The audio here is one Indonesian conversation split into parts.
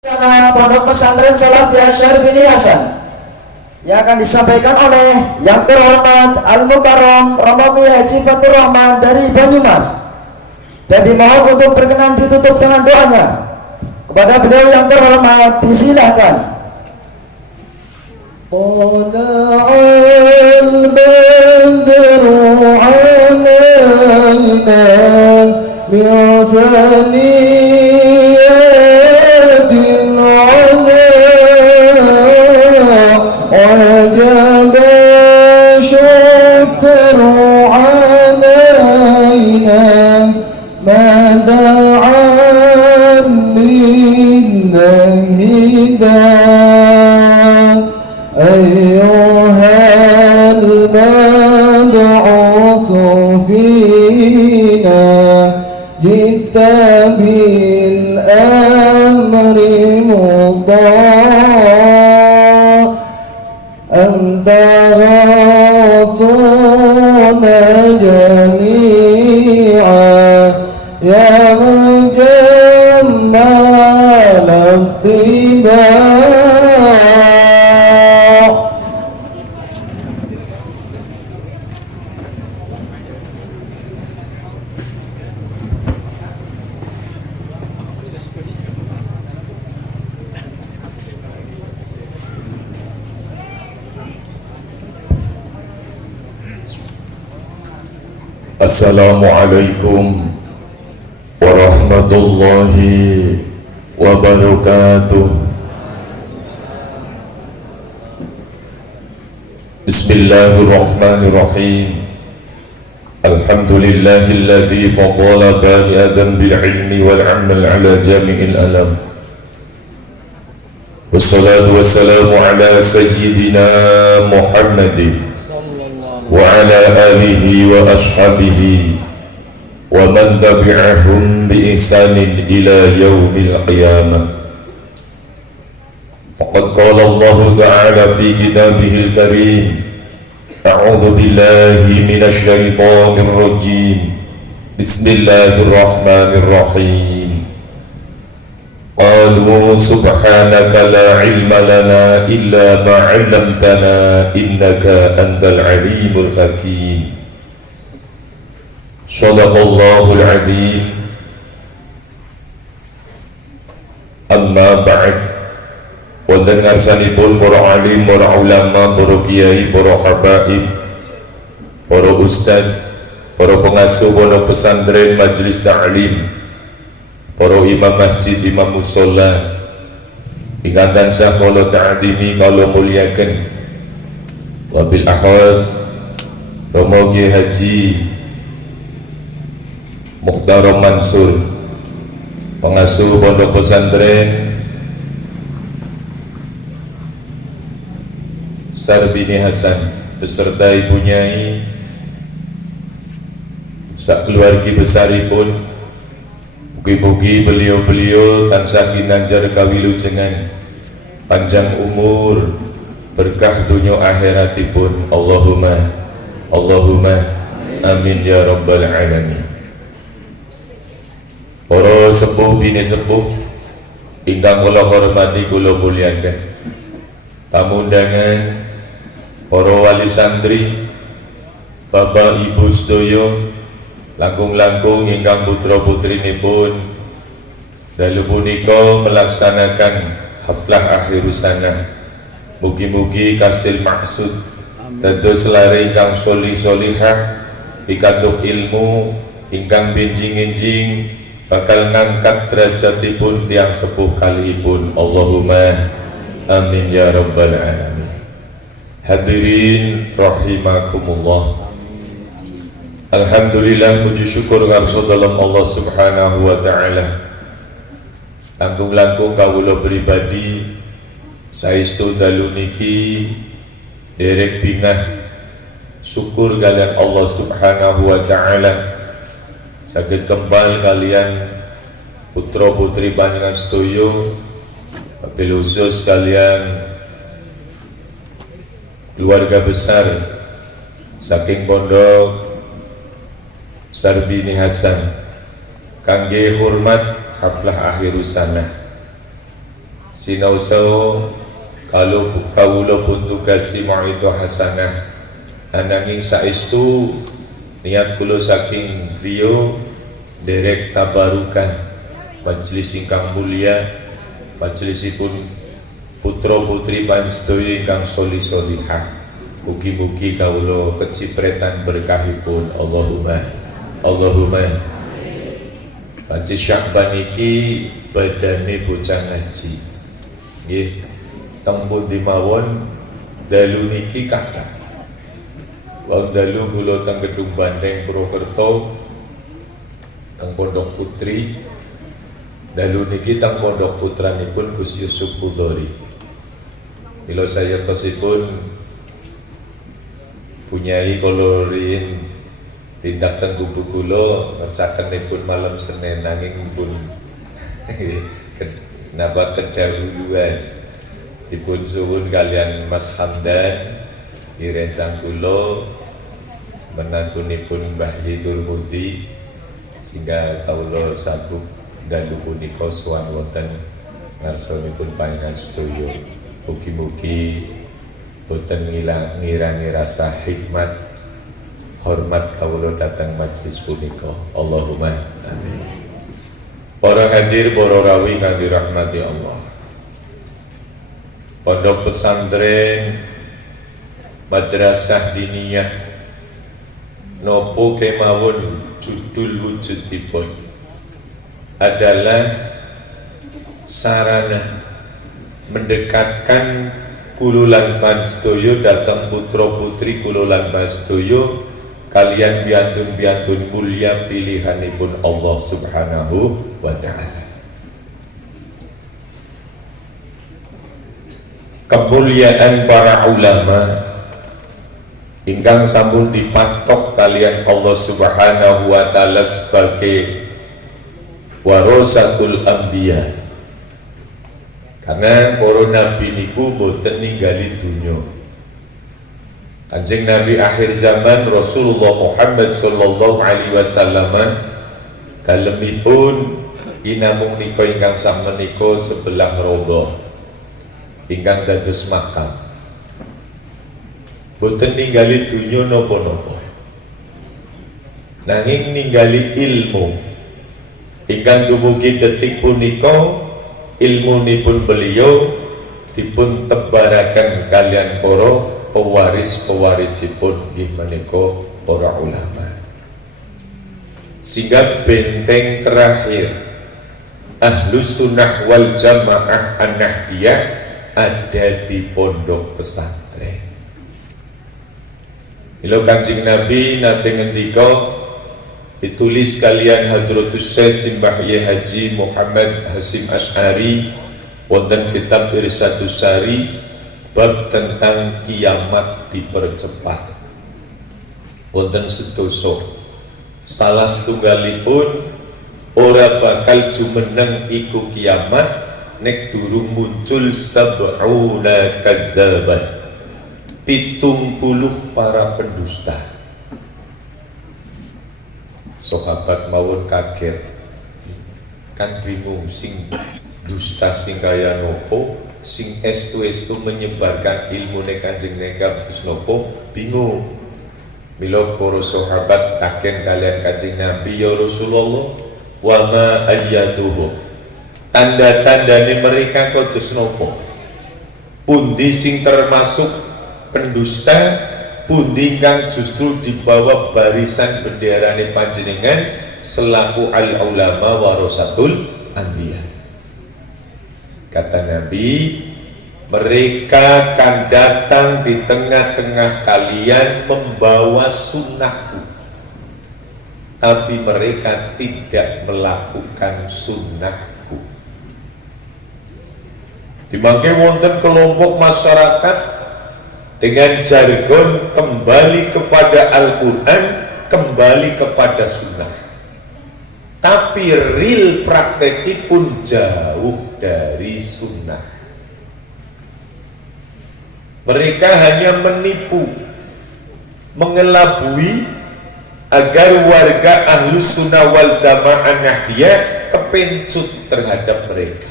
Pondok Pesantren Salafiyah Syarbini Hasan yang akan disampaikan oleh yang terhormat Al-Mukarram Romo Kiai Haji Fatur Rahman dari Banyumas, dan dimohon untuk berkenan ditutup dengan doanya. Kepada beliau yang terhormat disilahkan. وجب شكر علينا ما دعا لله داع أيها المبعوث فينا جئت بالأمر مضاع أنت غاثنا جميعا يا مجمل الطباع. Assalamualaikum warahmatullahi wabarakatuh. Bismillahirrahmanirrahim. Alhamdulillahillazi faddala bani Adam bil ilmi wal amal ala jami'il alam. Wassalatu wassalamu ala sayyidina Muhammadin wa ala alihi wa ashabihi wa man tabi'ahum bi ihsanin ila yaumil qiyamah. Faqad qala Allah ta'ala fi kitabihil karim, a'udzu billahi minasy syaithanir rajim, bismillahirrahmanirrahim. Qalu subhanaka la ilma lana illa ma 'allamtana innaka antal alimul hakim. Shadaqallahul adzim. Amma ba'd. Wonten ngarsanipun para alim, para ulama, para kiai, para habaib, para ustad, para pengasuh pondok pesantren, majelis ta'lim, para imam masjid, imam mushola, ingkang tansah kula ta'dimi kula mulyaken, wabil akhas Romo Kiai Haji Mukhtarom Mansur, pengasuh pondok pesantren Syarbini Hasan, beserta ibu nyai sak keluargi besaripun. Mugi-mugi beliau-beliau tansah kinanjar kawilujengan, panjang umur, berkah dunya akhiratipun. Allahumma amin ya rabbal alamin. Para sepuh bini sepuh ingkang kula hormati kula mulyaken, tamu undangan, para wali santri, bapak ibu sedaya, langkung-langkung ingkang putra putrinipun dalu punika melaksanakan haflah akhirus sanah. Mugi-mugi kasil maksud dados selare ingkang solih-solihah, pikantuk ilmu ingkang benjing-enjing bakal ngangkat derajatipun tiang sepuh kalihipun. Allahumma amin ya rabbal alamin. Hadirin rahimakumullah. Alhamdulillah, puji syukur ngarsa dalam Allah subhanahu wa ta'ala. Langkung-langkung kawula pribadi saestu dalu niki derek bingah syukur kalian Allah subhanahu wa ta'ala saged kembal kalian putra putri panjenengan sedaya, wabil khusus kalian keluarga besar saking pondok Syarbini Hasan kangge hormat haflah akhirus sanah. sinauso kalau kawula pun tugasi mauidhah hasanah ananging saestu niat kula saking griya derek tabarukan majelis ingkang mulya, majelisipun putra putri panjenengan ingkang sholih sholihah. Mugi-mugi kawula kecipretan berkahipun. Allahumma panci Syakban iki badane bocah ngaji nggih teng pundi mawon dalu niki kathah wong dalu kula teng Gedung Banteng Purwokerto teng Pondok Putri dalu niki teng pondok putranipun Gus Yusuf Hudori. Mila saya pasipun punyai kolorin tindak teng kubu kula ngersakenipun malam Senin nanging pun napa kedahuluan dipun suwun kalian Mas Hamdan direncang kula menantunipun Mbah Yidul Muzdi sehingga kawula sabuk dalu punika sowan wonten ngarsanipun panjenengan sedaya. Mugi-mugi boten ngirangi rasa hikmat hormat kawula datang majelis punika. Allahumma amin. Para hadir, para rawi kang dirahmati Allah. Pondok pesantren Madrasah Diniyah nopo kemawon judul wujudipun adalah sarana mendekatkan kululan panjenengan datang putra putri kululan panjenengan kalian biantun-biantun mulia pilihanipun Allah Subhanahu wa ta'ala. Kemuliaan para ulama ingkang sampun dipatok kalian Allah Subhanahu wa ta'ala sebagai warasatul anbiya. Karena para nabi niku boten ninggali dunya. Kanjeng Nabi akhir zaman Rasulullah Muhammad sallallahu alaihi wasallam dalemipun inamung nika ingkang samenika sebelah raudhah ingkang dados makam. Boten ninggali dunya napa-napa. Nanging ninggali ilmu. Ingkang dumugi detik punika ilmunipun beliau dipun tebaraken kalian para pewaris-pewarisipun nggih menika para ulama. Sehingga benteng terakhir Ahlus Sunnah wal Jamaah An-Nahdiyah ada di pondok pesantren. Mila Kanjeng Nabi nate ngendika ditulis kalian Hadratus Syekh Simbah Yai Haji Muhammad Hasim Asy'ari wonten kitab Irsyadus Sari bab tentang kiamat dipercepat. Wonten sedasa salah setunggalipun ora bakal jumeneng iku kiamat nek durung muncul sab'una kadzaban 70 para pendusta. Sahabat mawon kaget kan bingung sing dusta sing kaya nopo sing estu menyebarkan ilmu Kanjeng Nabi terus nopo bingung. Mila para sahabat taken kalian Kanjeng Nabi ya Rasulullah wa ma ayyaduhu tanda-tandane mereka kados nopo pundi sing termasuk pendusta pundi kang justru dibawa barisan benderane panjenengan selaku al ulama warasatul anbiya. Kata Nabi, mereka akan datang di tengah-tengah kalian membawa sunnahku, tapi mereka tidak melakukan sunnahku. Dimangke wonten kelompok masyarakat dengan jargon kembali kepada Al-Quran, kembali kepada sunnah, tapi real prakteknya pun jauh dari sunnah. Mereka hanya menipu, mengelabui agar warga Ahlus Sunnah wal Jamaah Nahdiyah kepencut terhadap mereka.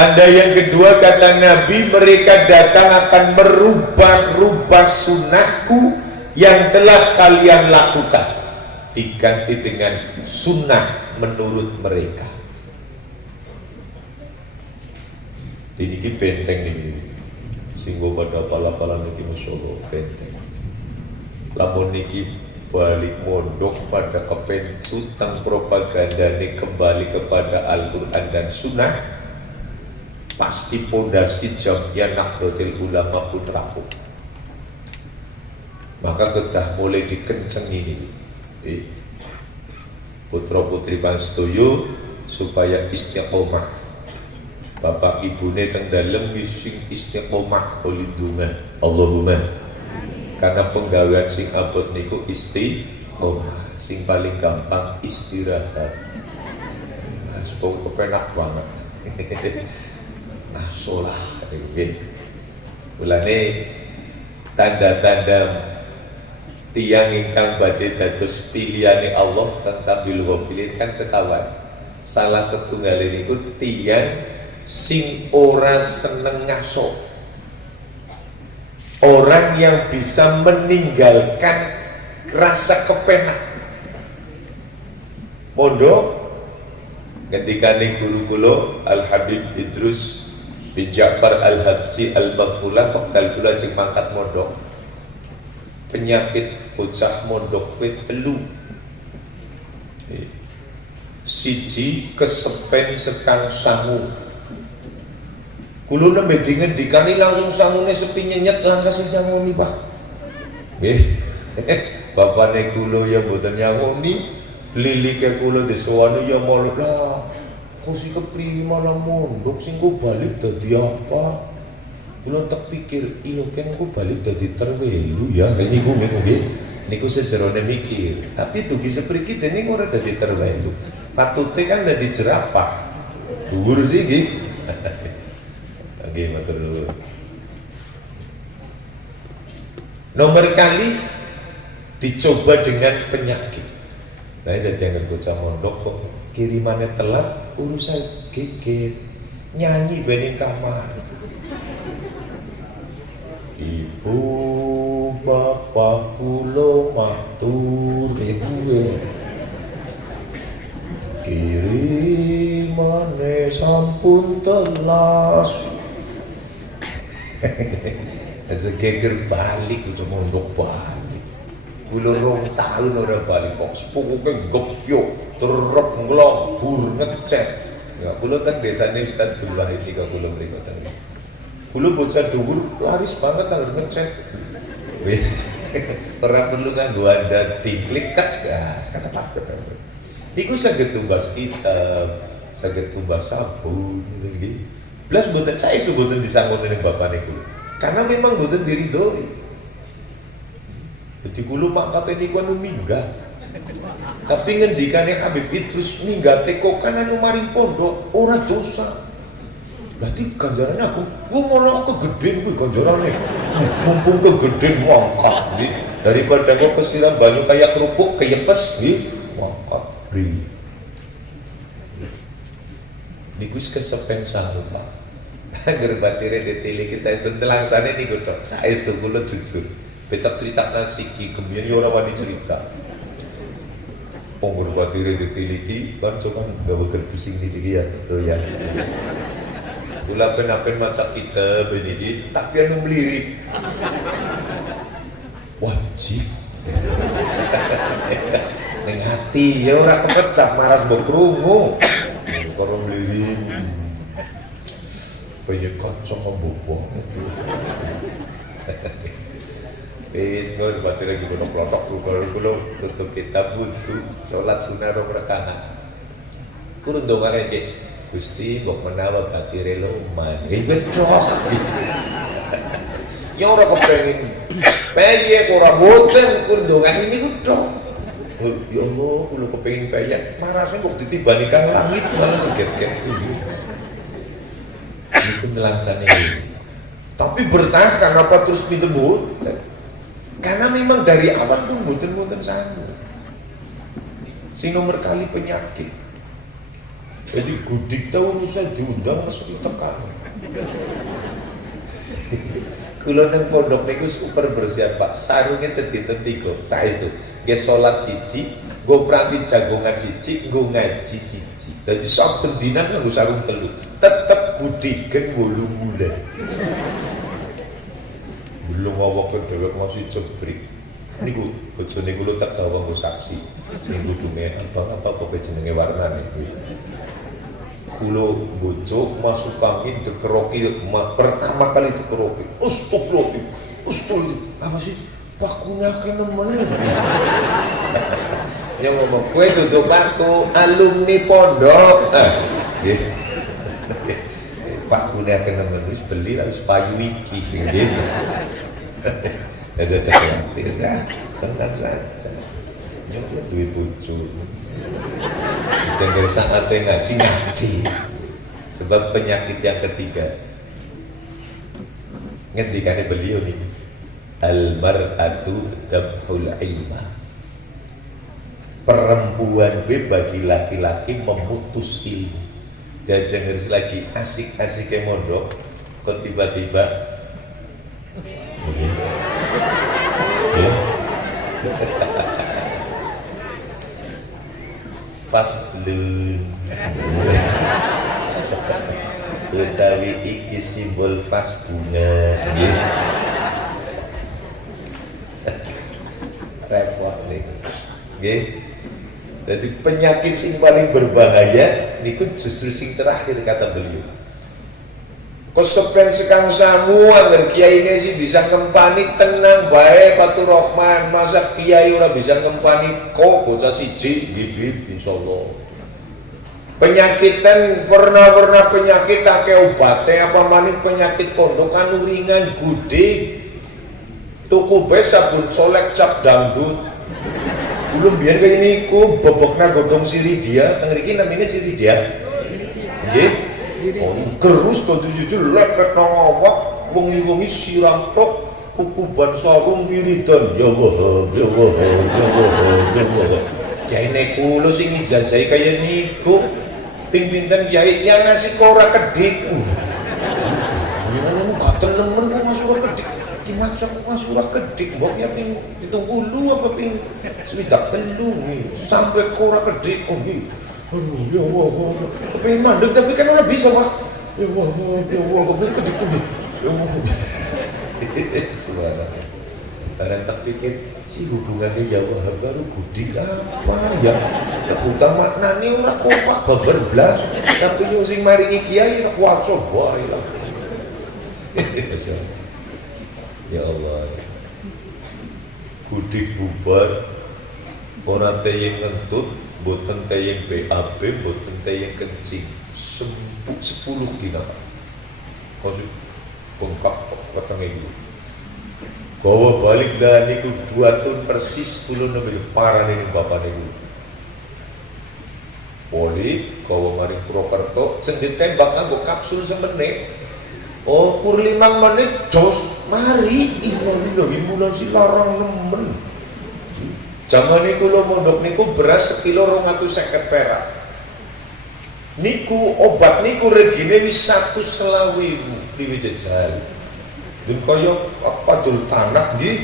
Tanda yang kedua kata Nabi, mereka datang akan merubah-rubah sunnahku yang telah kalian lakukan, diganti dengan sunnah menurut mereka. Ini benteng ini, singgo pada pala-pala niki Masya benteng. Lamun niki balik mondok pada kepencut tentang propaganda ini kembali kepada Al-Quran dan Sunnah, pasti pondasi jamnya Nahdlatul Ulama pun rapuh. Maka kedah mulai dikenceng ini putra putri pansedoyo supaya istiqomah. Bapak ibune teng dalem sing istiqomah olindungan Allahumma. Karena penggawean sing abot niku istiqomah, sing paling gampang istirahat. Nah, sepuluh kepenak banget. Nah, sholah nggih. Mulane tanda-tanda tiang ingkang badhe dados pilihane Allah tentang bil ghafilin kan sekawan. Salah setunggal niku tiang sing ora seneng ngaso. Orang yang bisa meninggalkan rasa kepenak. Mondok ketikane guru kula Al Habib Idrus bin Ja'far Al Habsi Al Maghfulah wekdal kula cek mangkat mondok. Penyakit bocah mondok kuwi telu. Siji kesepen sekang sangu. Kulo nembe dingendikani langsung sangune sepi nyenyet langkah sing nyangoni Pak. Nggih. Bapane kulo ya mboten nyangoni, lilike kulo disowani ya malah lah. Kok si kepriye malah mondok sing ku balik dadi apa? Kulo tak pikir, ilo kan ku balik dadi terwelu ya. Niku nggih. Niku sejerone mikir. Tapi dugi sepriki dene ora dadi terwelu. Patute kan dadi jerapah. Dhuwur sih nggih. Oke, matur dulu. Nomor kali dicoba dengan penyakit. Nah, jadi yang bocah mondok kok kirimannya telat, urusan geger, nyanyi bening kamar. Ibu bapak kulo matur ibu kirimane sampun telas. Segeger balik udah mondok balik. Kulo 2 tahun ora balik kok sepupuke gopyo terep nglobur ngecek. Ya kulo teng desane Ustaz Dullah iki kok kulo mriko teng. Kulo bocah dhuwur laris banget harus ngecek. Ora perlu nganggo anda diklik kak ya kata Pak. Iku saged tumbas kitab, saged tumbas sabun nggih. Belas mboten saya mboten disangoni ning bapane kulo. Karena memang mboten diridhoi. Dadi kulo mangkate niku anu minggah. Tapi ngendikane Habib Idrus minggate kok kan anu maring pondok ora dosa. Berarti ganjarane aku malah kegeden kuwi ganjarane. Mumpung kegeden mangkat nggih. Daripada kok kesiram banyu kayak kerupuk keyepes nggih, mangkat bri. Niku wis kesepen sangu Pak. Agar batire ditiliki saestu telangsane niku tok. Saestu kula jujur. Betak cerita nasiki kemudian ya ora wani cerita. Agar batire ditiliki ban coba gawe gerpising niki ya doyan. Kula pen-pen maca kitab niki tapi anu mlirik. Wajib. Ning ati ya ora kepecah maras mbok krungu. Karo mlirik. Banyak kocok membobong. Wis ngono batin lagi kono plotok kulo nutup kitab wudu salat sunah 2 rakaat. Kulo ndongane iki Gusti mbok menawa batire loman. Betok. Ya ora kepengin peye ora boten kulo ndongane niku tok. Ya Allah kulo kepengin peye marase kok ditibani kang langit malah get-get kuwi. Itu telangsane ini. Tapi bertahan kenapa terus pinter boten? Karena memang dari awal pun boten sanggup. Sing nomor kali penyakit. Jadi gudik tau urusan diundang mesti tekan. Kula nang pondok niku super bersiap Pak. Sarunge sedinten 3. Saestu. Nggih salat siji, nggo pranti jagongan siji, nggo ngaji siji. Dadi saben dina nganggo sarung 3. Tetep gudigen 8 bulan. Belum awake dhewe masih jebrik. Niku bojone kula tak gawa nggo saksi. Sing kudume apa pokoke jenenge warnane kuwi. Kula bojo masuk angin dikeroki pertama kali dikeroki. Astagfirullah. Apa sih? Pakunya nemen. Yang ngomong kowe duduk aku alumni pondok. Nggih. Pakunya nemen wis beli wis payu iki nggih. Ada cakap ya, tenang saja. Nyok duwe bojo. Kita saat ngaji. Sebab penyakit yang ketiga. Ngendikane beliau nih. Al-mar'atu dabhul ilma. Perempuan bagi laki-laki memutus ilmu. Dan denger lagi asik-asik mondok, kok tiba-tiba faslun utawi iki simbol fas bunga nggih. Repot nih nggih. Jadi penyakit sing paling berbahaya niku justru sing terakhir kata beliau. Kesepen sekang sangu agar kiai ini sih bisa ngempani tenang baik Fatur Rahman, masa kiai ora bisa ngempani kok bocah siji bibit insyaallah. Penyakitan warna-warna penyakit akeh obate apa maning penyakit pondok anu ringan gede. Tuku bae sabun colek cap dangdut. Belum biar kayak ini ku bebokna godong siridia, teng mriki namine siridia. Nggih. Gerus kok jujur lepet nang awak wengi-wengi siram tok kukuban sarung wiridan ya Allah ya Allah ya Allah ya Allah. Kiai kula sing ijazahi kaya niku ping pinten kiai yang ngasih ora kedik. Gimana nu gak tenemen kok masuk ora kedik. Ki maca masuk ora kedik mbok ya ping 70 apa ping 73 sampai ora kedik. Oh nggih. Aduh, ya Allah, pengen mandek tapi kan orang bisa Pak. Ya Allah, bisa kedik-kedik. Ya Allah. Subhanallah. Barang tak pikir, si hubungannya ya Allah baru gudik apa ya? Kebuta maknanya orang kompak babar belas. Tapi yang sing maringi kiai waca wae lah. Ya Allah. Gudik bubar, orang teyeng ngentut. Boten teyeng BAB, boten teyeng kencing 10 dina masuk bengkak petang itu bawa balik dah niku 2 tahun persis kula nembe parah ini bapak niku poli kawa maring Purwokerto cendet tembak nganggo kapsul semene kur 5 menit jos mari innalillahi mulan si larang nemen. Zaman niku kula mondok niku beras sekilo 250 perak. Niku obat niku regine wis 120.000 diwijejal. Dan kaya apa dul tanah nggih,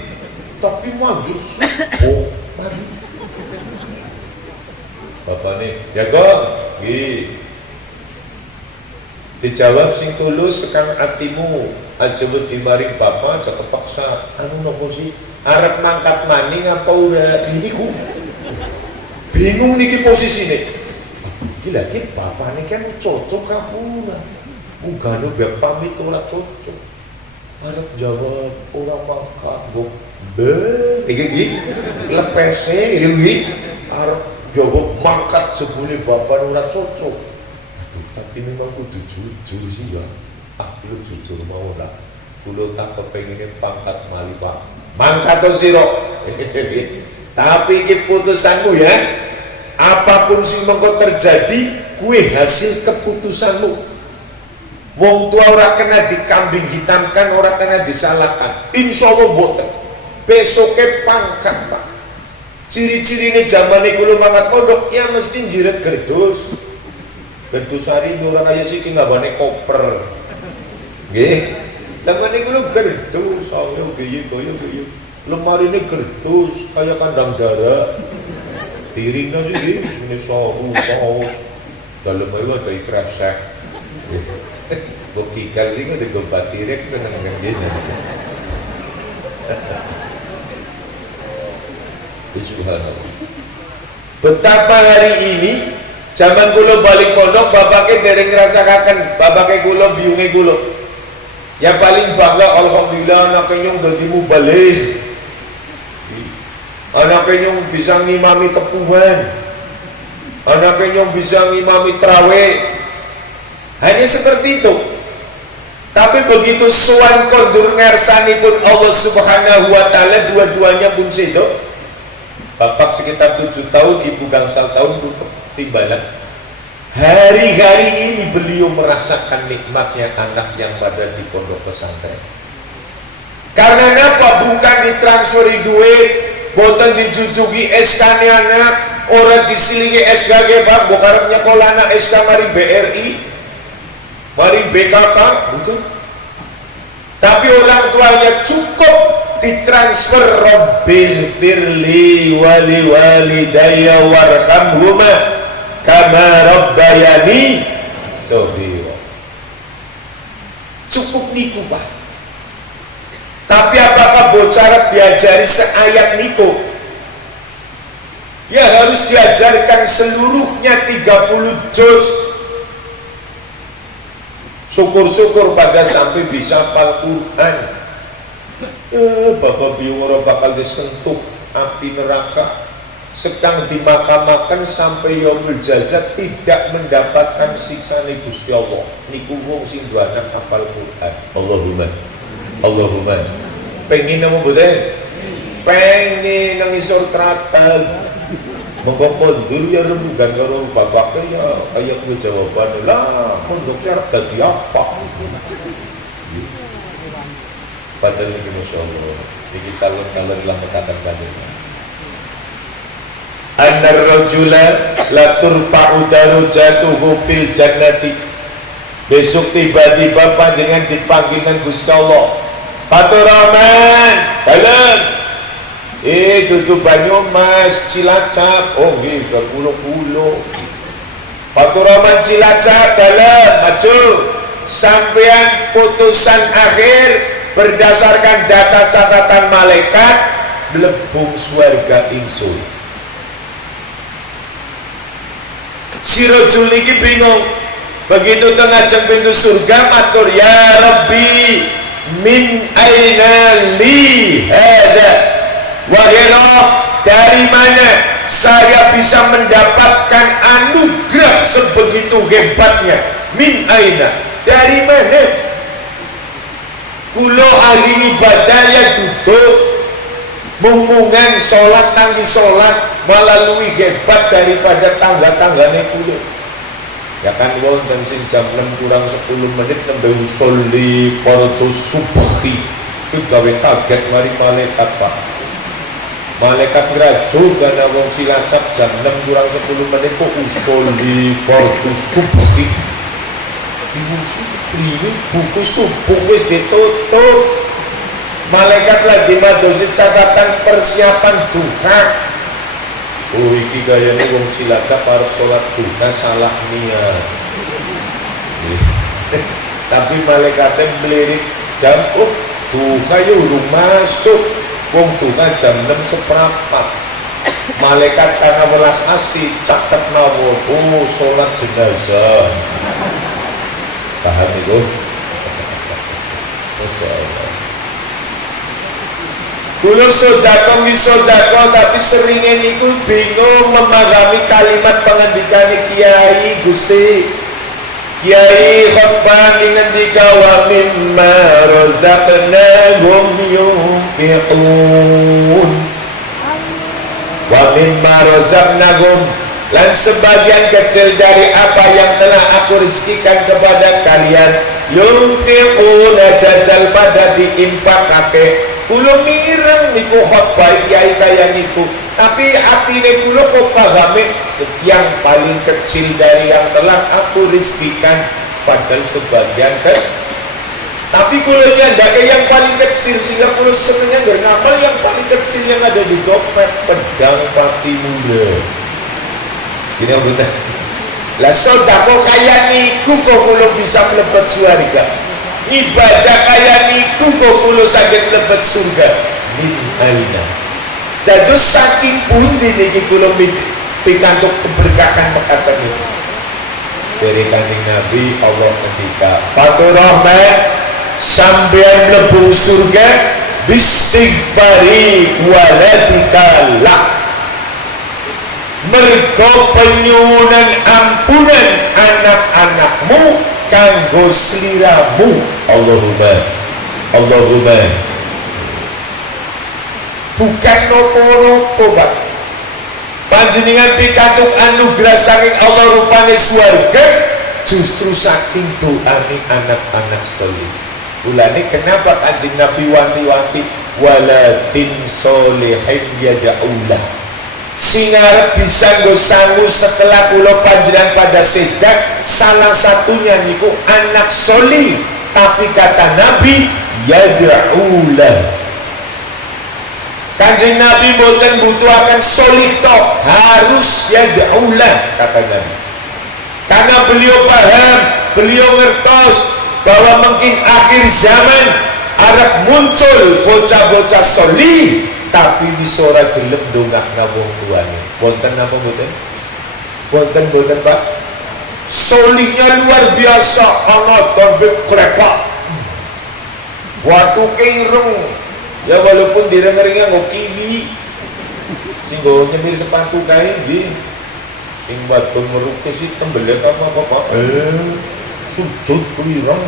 tapi maju oh, mari. Bapane, ya kok, nggih. Dijawab sing tulus sekang atimu, aja wedi maring bapak aja kepaksa. Anu nopo sih? Arep mangkat maning apa ora niku bingung niki posisine iki lagi bapane kan cocok kapura ugane bab pamit ora cocok arep jawab ora mangkat mbok iki lepese iki arep jawab mangkat sebule bapak ora cocok aduh tapi memang kudu jujur sih ya lu jujur mau lah kula tak kepengine pangkat mali Pak mangkat siro, tapi iki putusanmu ya. Apapun sing mengko terjadi, kue hasil keputusanmu. Wong tua ora kena dikambing hitamkan, ora kena disalahkan. Insya Allah boten. Besoknya pangkat Pak. Ciri-ciri ini zaman ini kulo mangat pondok ya mesti jiret gerdos. Gerdusari ora kaya siki ngabane koper. Nggih. Zaman niku lho gerdus, saya geye. Lemarine gerdus kaya kandang darah. Tiringnya sih ini saus. Dalam ayo ada kresek. Kok kikal sih nggak ada batirek seneng kan gini. Subhanallah. Betapa hari ini zaman kula balik pondok bapaknya dereng ngrasakaken, bapaknya kula biunge kula. Ya paling bangga alhamdulillah anaknya nyong dadi mubaligh. Anaknya nyong bisa ngimami kepuhan. Anaknya nyong bisa ngimami traweh. Hanya seperti itu. Tapi begitu suan kondur ngersanipun Allah Subhanahu wa taala dua-duanya pun sedo. Bapak sekitar 7 tahun, ibu gangsal tahun timbalan. Hari-hari ini beliau merasakan nikmatnya anak yang berada di pondok pesantren. Karena apa? Bukan ditransferi duit, boten dijujuki SK nya anak, orang disilingi SK Pak, bukan nyekolana SK mari BRI, mari BKK, betul. Tapi orang tuanya cukup ditransfer Rabbil firli wali walidayya warhamhuma kama rabbayani shaghira. Cukup niku Pak. Tapi apakah bocah diajari seayat niku? Ya harus diajarkan seluruhnya 30 juz. Syukur-syukur pada sampai bisa hafal Quran. Bapak biung bakal disentuh api neraka. Sedang dimakamakan sampai yaumul jazat tidak mendapatkan siksa Gusti Allah. Niku wong sing duanan hafal Quran. Allahumma pengen nang mboten? Pengen nang isor tratan. Monggo mundur ya rembugan karo bapaknya ya kayak kuwi jawaban lah mondok saya dadi apa? Padahal ini Masya Allah ini calon-calon lah mengatakan Anar rajula la turfa'u darajatuhu fil jannati. Besok tiba-tiba panjenengan dipanggil nang Gusti Allah. Paturaman, dalam. Dudu Banyumas, Cilacap. Oh nggih, pulo-pulo. Paturaman Cilacap dalam maju. Sampean putusan akhir berdasarkan data catatan malaikat mlebung swarga ingsun. Si rajul niki bingung. Begitu tengah jeng pintu surga matur, ya Rabbi min aina li hada. Wahai Allah, dari mana saya bisa mendapatkan anugerah sebegitu hebatnya? Min aina, dari mana? Kulo hari ini badaya duduk mumungan sholat tangi sholat malah luwih hebat daripada tangga-tanggane kulo. Ya kan wonten sing jam 6 kurang 10 menit nembe usolli fardhu subhi. Itu gawe kaget mari malaikat Pak. Malaikat ngerajo karena wong Cilacap jam 6 kurang 10 menit kok usolli fardhu subhi. Ini buku subuh wis ditutup. Malaikat lagi madosi catatan persiapan duha. Oh iki gayane wong Cilacap arep salat duha salah niat. Tapi malaikatnya melirik jam duha yo urung masuk. Wong duha jam 6 seperempat. Malaikat karena welas asih catet nawa salat jenazah. Paham itu? Masya Allah. Kulo sodako tapi seringnya niku bingung memahami kalimat pengendikan Kiai Gusti. Kiai khotbah ngendika wa mimma razaqnahum yunfiqun. Wa mimma razaqnahum, dan sebagian kecil dari apa yang telah aku rezekikan kepada kalian yunfiquna jajal pada diinfakake. Kulo mireng niku khotbah kiai kaya niku Tapi atine kula kok pahame yang paling kecil dari yang telah aku rizkikan, padahal sebagian kan. Tapi kula nyandake yang paling kecil, sehingga kula senengnya ngamal yang paling kecil yang ada di dompet, pedang pati muda. Gini betul. Lah sodako kaya niku kok kula bisa mlebet surga. Ibadah kaya niku kok kula saged mlebet surga. Min aina. Dados saking pundi niki kula pikantuk keberkahan mekaten niku. Jere Kanjeng Nabi Allah ketika Fatur Rahmat sampeyan mlebu surga bistighfari waladika lak. Mergo penyuwunan ampunan anak-anakmu kanggo sliramu. Allahumma bukan nopo-nopo Pak, panjenengan pikantuk anugerah saking Allah rupane swarga justru saking doane anak-anak saleh. Mulane kenapa Kanjeng Nabi wanti-wanti walatin solihin yad'ulah, sing arep bisa nggo sangu setelah kula panjenengan pada sedak, salah satunya niku anak solih. Tapi kata Nabi yad'ulah, Kanjeng Nabi boten butuhaken solih tok, harus yad'ulah kata Nabi. Karena beliau paham, beliau ngertos bahwa mungkin akhir zaman arep muncul bocah-bocah solih tapi bisa ora gelem ndongakna wong tuane. Wonten napa mboten? Wonten Pak. Solihnya luar biasa, ana dombe krepak. Watu ireng. Ya walaupun direng-rengnya nggo kiwi. Sing nggo nyemir sepatu kae nggih. Sing wadon meruke sih tembelek apa Pak? Sujud ireng.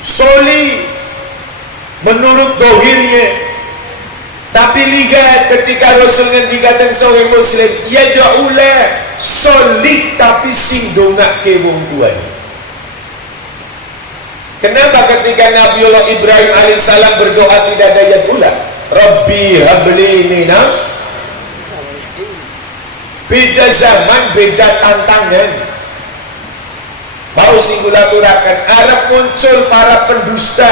Soli menurut dohirnya, tapi lihat ketika Rasul ngendikaken seorang muslim yad'ulah soli tapi sing dongake wong tuane. Kenapa ketika Nabiullah Ibrahim alaihissalam berdoa tidak ada yad'ulah? Rabbi habli minas. Beda zaman, beda tantangan. Mau singulaturakan Arab muncul para pendusta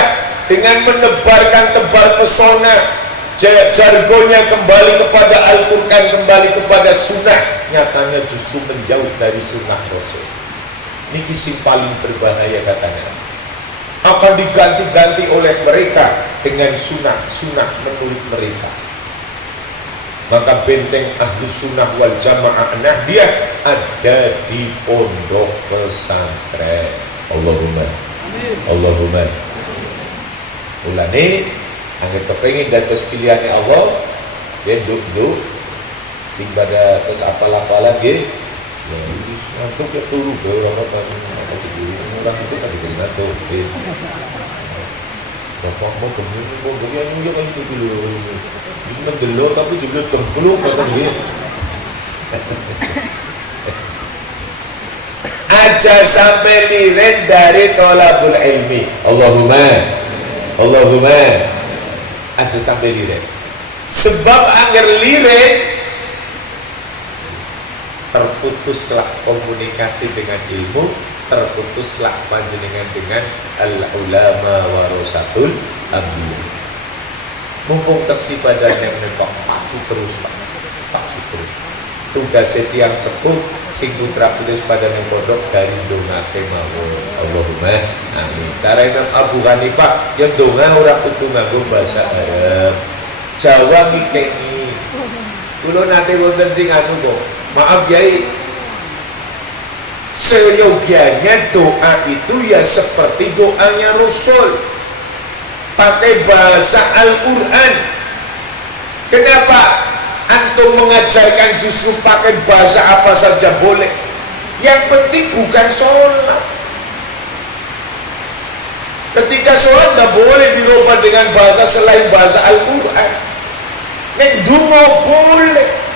dengan menebarkan tebar pesona, jargonnya kembali kepada Al-Quran, kembali kepada sunnah, nyatanya justru menjauh dari sunnah Rasul. Niki sing paling berbahaya katanya, akan diganti-ganti oleh mereka dengan sunnah menurut mereka. Maka benteng ahli sunnah wal jamaah Nahdiyah ada di pondok pesantren. Allahumma ulane angger kepengin dados pilihane Allah ya duduk sing pada terus apal-apalan nggih ya wis ngantuk ya turu ke ora apa-apa itu kan ngantuk bapak mau kemudian mau bagian juga kan itu dulu bisa mendelok tapi juga tempeluk kata dia aja sampai liren dari tolabul ilmi. Allahumma aja sampai liren, sebab anggar liren terputuslah komunikasi dengan ilmu, terputuslah panjenengan dengan al-ulama warasatul anbiya. Mumpung tersih badannya menepok, pacu terus Pak, pacu terus. Tugas tiang sepuh sing putra putus pada pondok dari dongake mawon. Allahumma amin. Cara Imam Abu Hanifah yang donga ora kudu nganggo bahasa Arab. Jawa ngikeni. Kulo nate wonten sing anu kok. Maaf Yai, seyogianya doa itu ya seperti doanya Rasul, pakai bahasa Al-Quran. Kenapa antum mengajarkan justru pakai bahasa apa saja boleh? Yang penting bukan sholat. Ketika sholat tidak boleh dirubah dengan bahasa selain bahasa Al-Quran. Nek dungo boleh.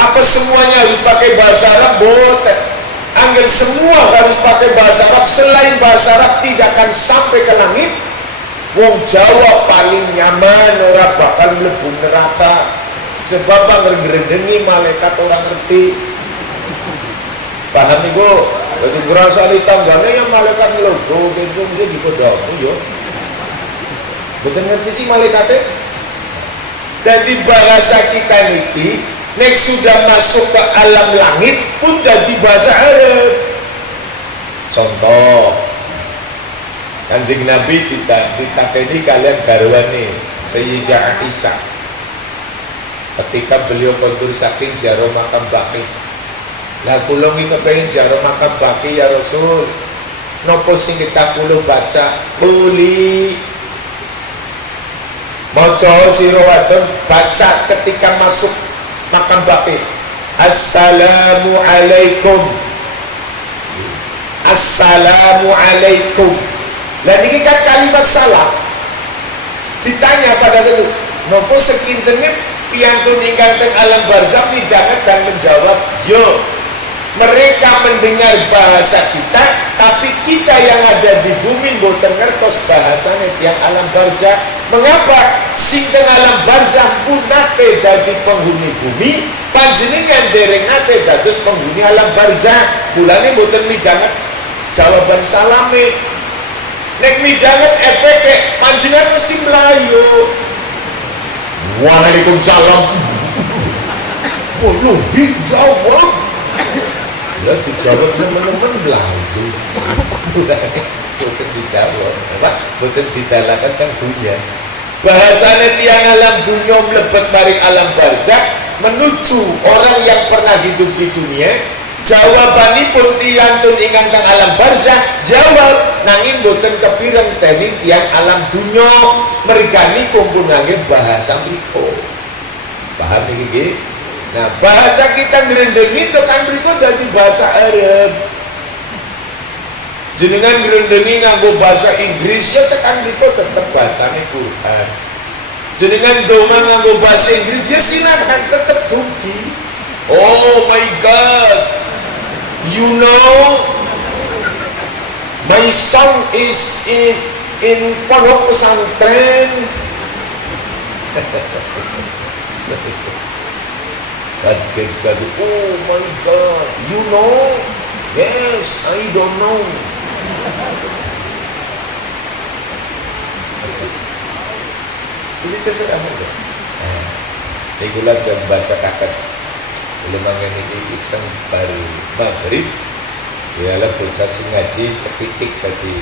Apa semuanya harus pakai bahasa Arab? Boleh. Angger semua harus pakai bahasa Arab, selain bahasa Arab tidak akan sampai ke langit. Wong Jawa paling nyaman ora bakal mlebu neraka sebab ngrendengi malaikat orang ngerti. Paham iku? Jadi berasa di tanggane yang malaikat ngelogo itu bisa dikodomu yo. Betul ngerti sih malaikatnya? Jadi bahasa kita niki nek sudah masuk ke alam langit pun jadi bahasa Arab. Contoh Kanjeng Nabi ditakeni kalian garwane Sayyidah Aisyah ketika beliau kondur saking ziarah makam Baqi. Lah kula iki kepengin ziarah makam Baqi ya Rasul. Napa sing kita kula baca uli maca sira wadon baca ketika masuk makam Baqi. Assalamu alaikum. Assalamu alaikum. Lah niki kan kalimat salam. Ditanya pada satu, nopo sekintene piyantun ingkang teng alam barzakh midhanget dan menjawab, yo. Mereka mendengar bahasa kita, tapi kita yang ada di bumi mboten ngertos bahasane tiyang alam barzakh. Mengapa? Sing teng alam barzakh pun nate dadi penghuni bumi, panjenengan dereng nate dados penghuni alam barzakh. Mulane mboten midhanget jawaban salame. Nek midhanget efeke panjenengan mesti melayu. Waalaikumsalam. Belum dijawab. Lah dijawab teman-teman melayu. Bukan dijawab, apa? Bukan didalakan kan dunia. Bahasanya tiang alam dunia mlebet maring alam barzakh menuju orang yang pernah hidup di dunia. Jawabanipun tiyantun ingkang teng alam barzakh jawab nanging boten kepireng dening tiyang alam dunya mergani kumpul ngangge bahasa mriko. Paham iki nggih? Nah, bahasa kita ngrendengi tekan mriko dadi bahasa Arab. Jenengan ngrendengi nganggo bahasa Inggris ya tekan mriko tetep bahasane Quran. Jenengan donga nganggo bahasa Inggris ya silakan tetep dugi. Oh my God. You know, my son is in pondok pesantren. Oh my God, you know? Yes, I don't know. Ini terserah aja. Ini gula jangan baca kakak. Lemangan ini iseng baru maghrib ialah bocah sing ngaji setitik tadi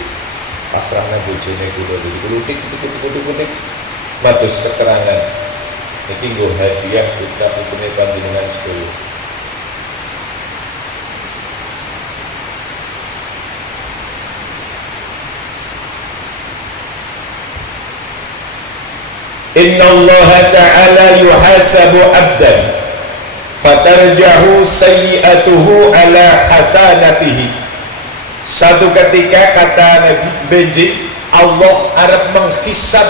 pasrahna bojone kula dikutik mados keterangan iki nggo hadiah ucap putune panjenengan sedaya. Inna Allah ta'ala yuhasabu abdan fatarjahu sayyi'atuhu ala hasanatihi. Satu ketika kata Nabi Benji, Allah arep menghisab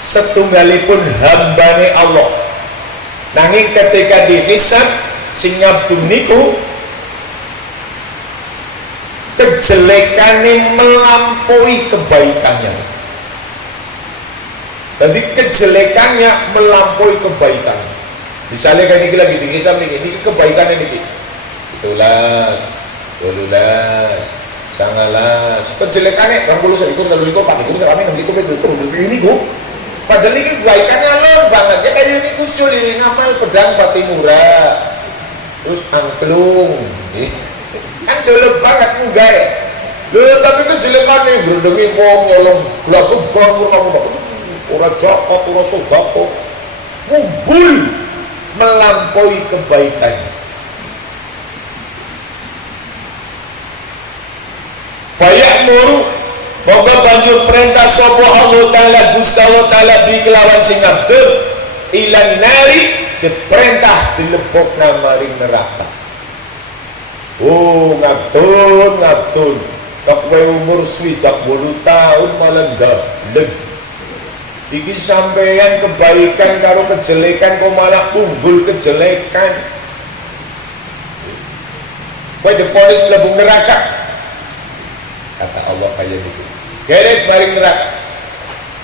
setunggalipun hambane Allah. Nanging ketika dihisab sing abdu niku kejelekane melampaui kebaikannya. Jadi kejelekannya melampaui kebaikannya. Misalnya kayak ini lagi dihisab nih, ini kebaikan ini 17, 18, 19, kejelekannya 20, 21, 22, 24, selama 6, 7, ini gue padahal ini kebaikannya lor banget ya kayak ini kusul ini ngamal pedang pati murah terus angklung kan dulu banget enggak ya loh tapi kejelekannya berdengi wong nyolong lagu bangun kamu orang jahat, orang sodako mubul melampaui kebaikannya. Fayamuru moga banjur perintah sapa Allah Ta'ala Gusti Allah Ta'ala bi kelawan sing abdur ilan nari diperintah dilebokna maring neraka. Oh ngabdun kakwe umur 28 tahun malah gablek. Iki sampeyan kebaikan karo kejelekan kok malah unggul kejelekan. Kowe difonis mlebu neraka. Kata Allah kaya gitu. Geret maring neraka.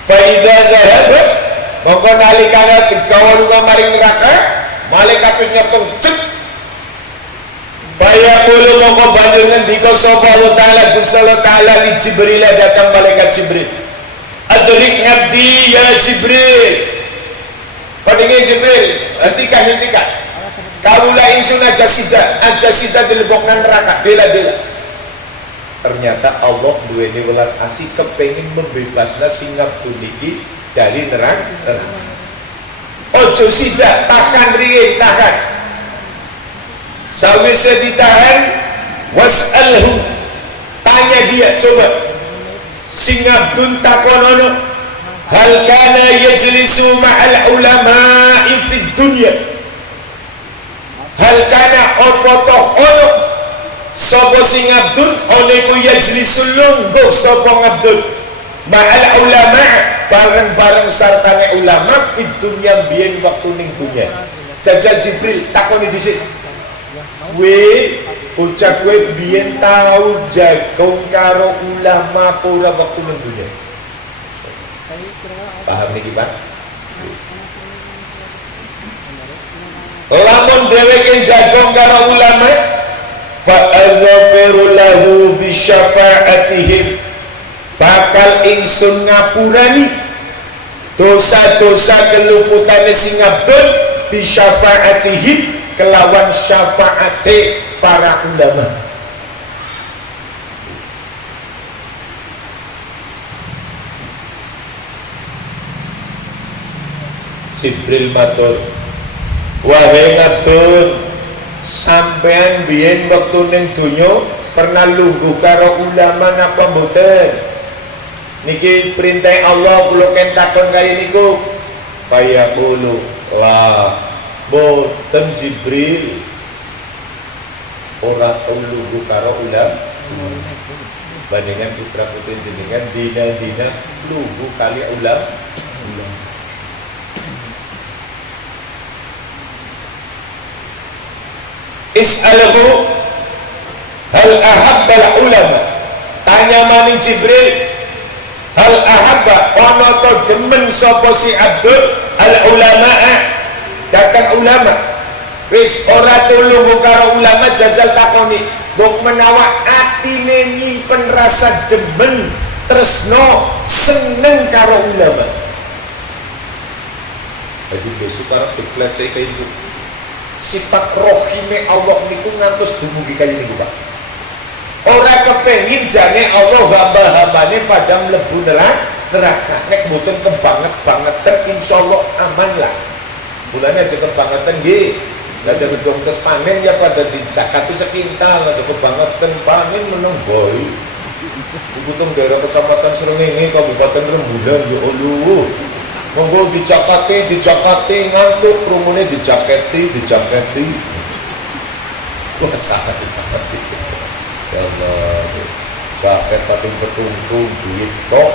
Faida dhahaba mongko nalikane digawa lunga maring neraka malaikat wis nyepeng cek Faya qulu mongko banjur ngendika sapa Allah taala Gusti Allah taala li Jibril datang malaikat Jibril adrik ngabdi ya Jibril padinge Jibril hentikan kawula ingsun aja sida dilebokna neraka dela ternyata Allah duweni welas asih kepengin membebasna sing ngabdu niki dari neraka. Ojo sida tahan riye tahan. Sawise ditahan was'alhu tanya dia coba sing ngabdun takonono hal kana yajlisu ma'al ulama'i fid dunya hal kana opo ono sapa sing ngabdun ana iku yajlisul lungguh sapa ngabdun ma'al ulama bareng-bareng sartane ulama fid dunya biyen waktu ning dunya. Jajal Jibril takoni dhisik we bocah kowe biyen tau jagong karo ulama apa ora waktu ning dunya paham niki Pak lamun dheweke jagong karo ulama fa'aghfiru lahu bi syafa'atihim bakal ingsun ngapurani dosa-dosa keluputane sing abdul bi syafa'atihim kelawan syafaate para ulama. Jibril matur wahai ngabdun sampean biyen wektu ning donya pernah lungguh karo ulama napa mboten niki perintah Allah kula ken takon kaya niku kaya kulo lah boten Jibril ora lungguh karo ulama bandingan putra putri jenengan dina-dina lungguh kali ulama is'alhu hal ahabbal ulama tanya maning Jibril hal ahabba ana to demen sapa si Abdul al ulama datang ulama wis ora tulung karo ulama jajal takoni mbok menawa atine nyimpen rasa demen tresno seneng karo ulama jadi besok arep diplece kaya iku sifat rohime Allah niku ngantos dumugi kaya niku Pak ora kepengin jane Allah hamba-hambane pada mlebu neraka nek mboten kebanget-bangetan insyaallah aman lah mulane aja kebangetan nggih lah ada gedung tes panen ya pada dicakati sekintal aja kebangetan panen meneng boy iku teng daerah kecamatan Srengenge Kabupaten Rembulan ya Allah monggo dicakati ngantuk krungune dijaketi wah salah Allah pakai patung petungtung duit kok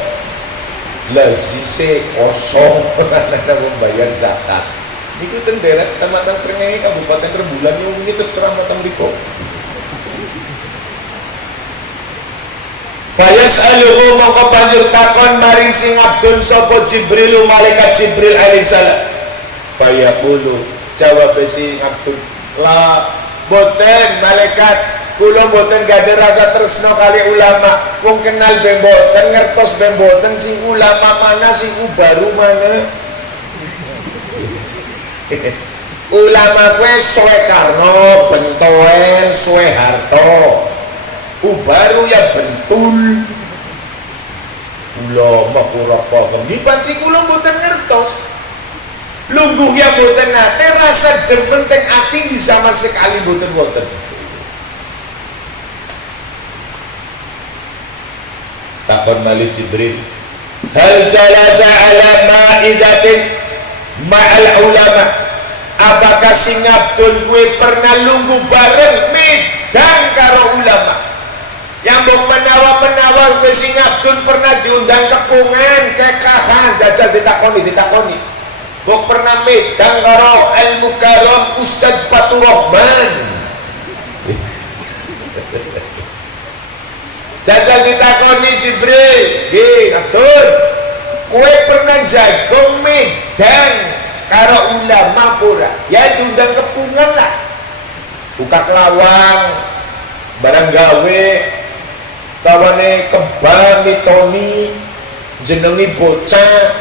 lazise kosong karena membayar zakat niku teng daerah Kecamatan Srengenge Kabupaten Rembulan ini terus ceramatan mriko Fayas'aluhu mongko banjur takon maring sing Abdun sapa Jibril malaikat Jibril alaihissalam fayaqulu jawab si Abdun la boten malaikat kula boten gade rasa tresno kali ulama wong kenal bemboten ngertos bemboten sing ulama mana sing baru mana ulama kowe suwe karno bentoen suwe harto baru ya bentul ulama pura paham di panci kula boten ngertos lungguh ya boten nate rasa demen teng ati di sama sekali boten takon mali Jibril hal jalasa ala ma'idatin ma'al ulama apakah sing Abdul kue pernah lungguh bareng midang karo ulama yang menawa ke sing Abdul pernah diundang kepungan kekahan jajal ditakoni bok pernah midang karo ilmu karam Ustadz Fatur Rahman jajal ditakoni Jibril nggih Abdul kowe jago medan karo ulama pura ya diundang kepungan lah, buka kelawang barang gawe utawane kebal mitoni jenengi bocah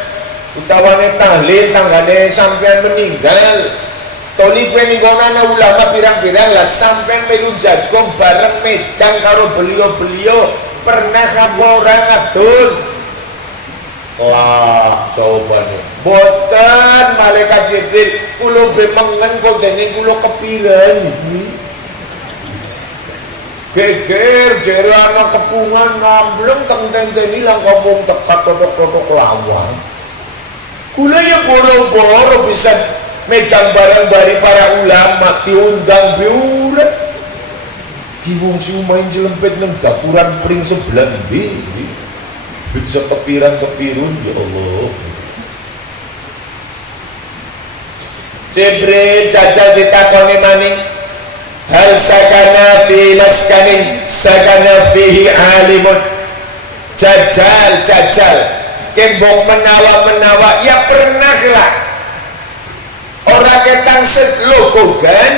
utawane tahlil tanggane sampean meninggal toli kue ninggonana ulama pirang-pirang lah sampean melu jago bareng medan karo beliau-beliau pernah apa orang adun lah coba nih boten malaikat Jibril kulo bemengen kok dene kulo kepiren geger jere ana kepungan nambleng teng tenteni lang ngomong tekat totok-totok lawang kula ya boro-boro bisa megang barang dari para ulama diundang biuret ki wong sing main jelempet nang dapuran pring sebelah ndi bisa kepiran kepirun ya Allah. Jibril jajal ditakoni maning hal sakana fi maskanin sakana fihi alimun jajal kembok menawa ya pernah lah orang ketang setlogogan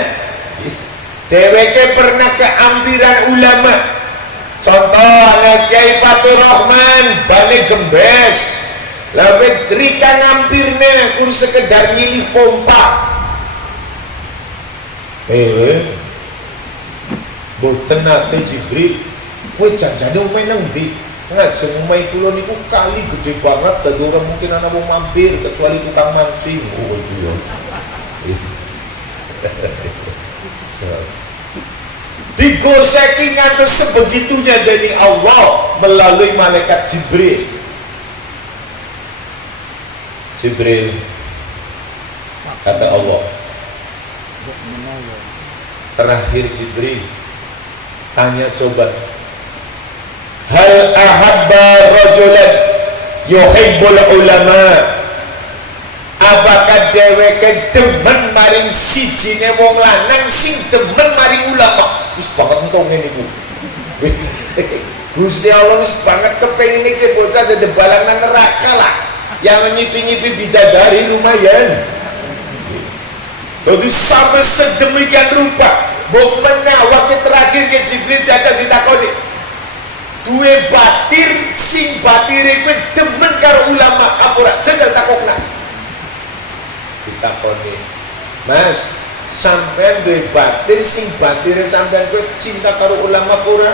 dheweke pernah keampiran ulama contoh anak Kiai Fatur Rahman bane gembes lawe rika ngampirne kur sekedar nyilih pompa boten nate Jibril kowe janjane omahe nang ndi ngajeng omahe kula niku kali gede banget dadi ora mungkin ana wong mampir kecuali tukang mancing oh itu ya digoseki ngantos sebegitunya dari Allah melalui malaikat Jibril kata Allah terakhir Jibril tanya coba hal ahabba rajulan yuhibbul ulama apakah dheweke demen maring sijine wong lanang sing demen maring ulama wis banget entong ngene iku Gusti Allah wis banget kepengin iki bocah jadi balangan neraka lah yang nyipi-nyipi bidadari lumayan jadi sampai sedemikian rupa bok menawa terakhir ke Jibril jadal ditakoni duwe batir sing batire kowe demen karo ulama apa ora jajal takokna ditakoni Mas sampean duwe batir sing batire sampean kowe cinta karo ulama apa ora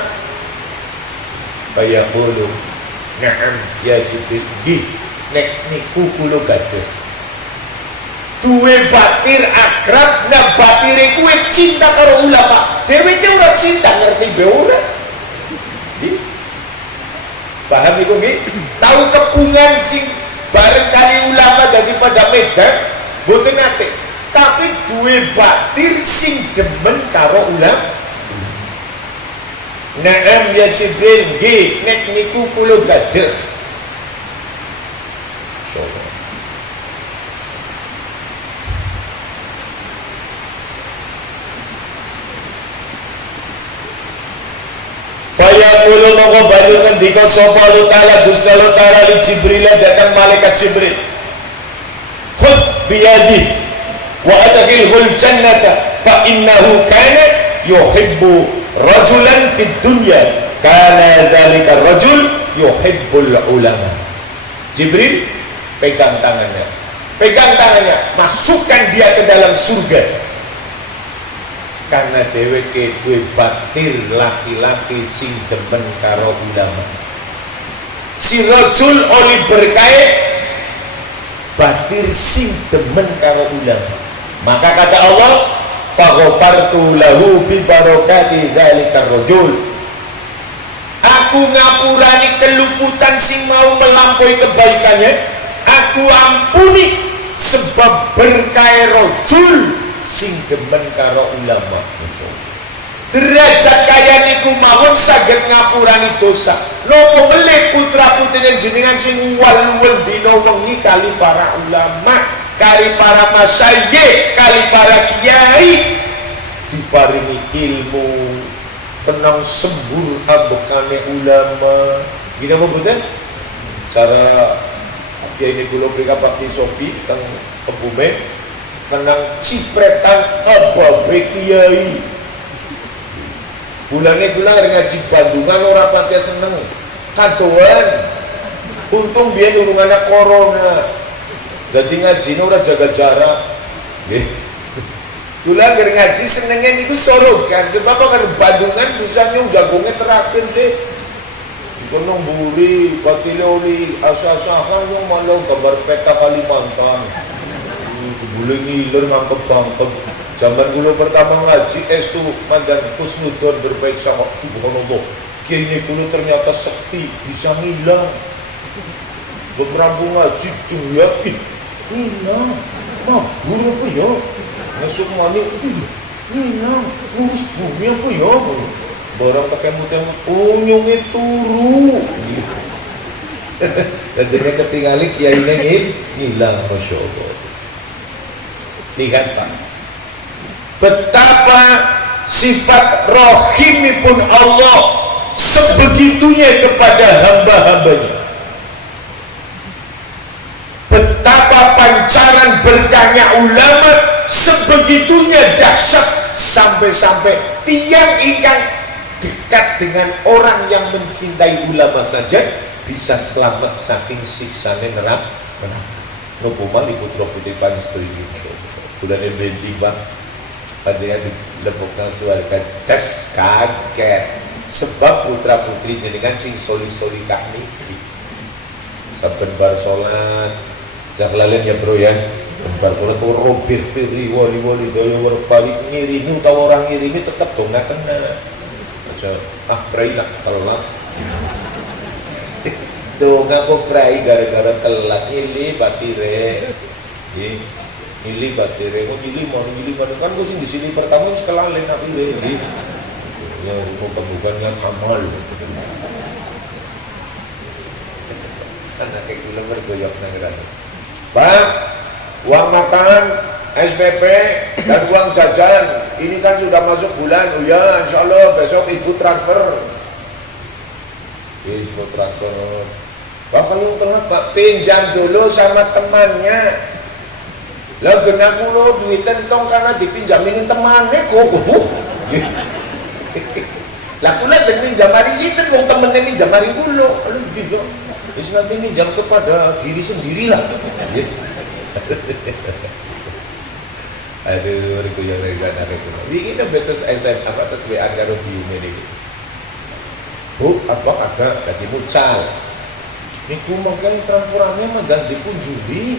kaya kulo na'am ya Jibril nggih nek niku kula gadah duwe batir akrab nah batire kowe cinta karo ulama dheweke ora cinta ngerti be ora paham iku nggih tahu kepungan sing bareng kali ulama daripada medan boten nate tapi duwe batir sing demen karo ulama na'am ya Jibril nggih nek niku kula gadah Fayaqulu mongko banjur ngendika sapa ta'ala Gusti Allah ta'ala li Jibril datang malaikat Jibril khud biyadi wa adkhilhul jannata fa innahu kana yuhibbu rajulan fid dunya kana dzalika rajul yuhibbul ulama Jibril pegang tangannya masukkan dia ke dalam surga karena dheweke duwe batir laki-laki sing demen karo ulama si rajul oli berkae batir sing demen karo ulama maka kata Allah faghfartu lahu bi barakati dzalikar rajul aku ngapurani keluputan sing mau melampaui kebaikannya aku ampuni sebab berkae rajul sing demen karo ulama derajat kaya niku mawon saged ngapurani dosa nopo melih putra putrine jenengan sing wal-wal dina wengi kali para ulama kali para masyayikh kali para kiai diparingi ilmu kenang sembur ambekane ulama gini apa betul cara Kiai ini kula berikan Bakti Sofi teng Kebumen tenang cipretan ababe kiai. Bulannya ngaji Bandungan ora pati seneng. Kadoan. Untung biyen urungane corona. Jadi ngaji ora jaga jarak. Nggih. Kula ngaji senenge niku sorogan sebab kan Bandungan bisa nyung jagongnya terakhir sih. Kono mburi, patiloli, asa-asahan yang malau gambar peta Kalimantan. Boleh ngiler ngangkep-ngangkep. Zaman dulu pertama ngaji estu mandan husnudon berbaik sama subhanallah. Kini dulu ternyata sepi, bisa ngilang. Beberapa ngaji juya, ngilang. Mabur apa ya? Masuk mani, ngilang. Ngurus bumi apa ya? Barang pakai muteng, unyungnya turu. Jadinya ketinggalan kiai ini hilang, masya Allah. Lihat Pak, betapa sifat rahimipun Allah sebegitunya kepada hamba-hambanya. Betapa pancaran berkahnya ulama sebegitunya dahsyat sampai-sampai tiang ingkang dekat dengan orang yang mencintai ulama saja bisa selamat saking siksane neraka. Nopo mali putra putri pangestu iki. Bulan benci Bang. Panjenengan dilebokna suarga jas kaget. Sebab putra putri jenengan sing soli-soli kak niki. Saben bar salat jaklalen ya bro ya. Bar salat robih firi wali-wali daya werpali ngirimi utawa orang ngirimi tetep dong kena. Prai nak telat dong aku prai gara-gara telat ini batire ini batire kok ini mau kan gue sih di sini pertama sekolah lain aku ini ya mau pembukaan yang amal anak kayak gula bergoyok nanggeran Pak uang makan SPP dan uang jajan ini kan sudah masuk bulan, oh ya insya Allah besok ibu transfer ibu transfer Bapak yang telat Pak, pinjam dulu sama temannya lah genap mulu duit tentong karena dipinjamin temannya kok buh lah pula jangan minjamarin situ kok temennya minjamarin dulu aduh gitu nanti minjam kepada diri sendiri lah aduh, riku yang regana itu. Ini kita betus SM apa atas WA karo bium ini. Bu, apa ada tadi mucal. Niku makai transferannya mengganti pun judi.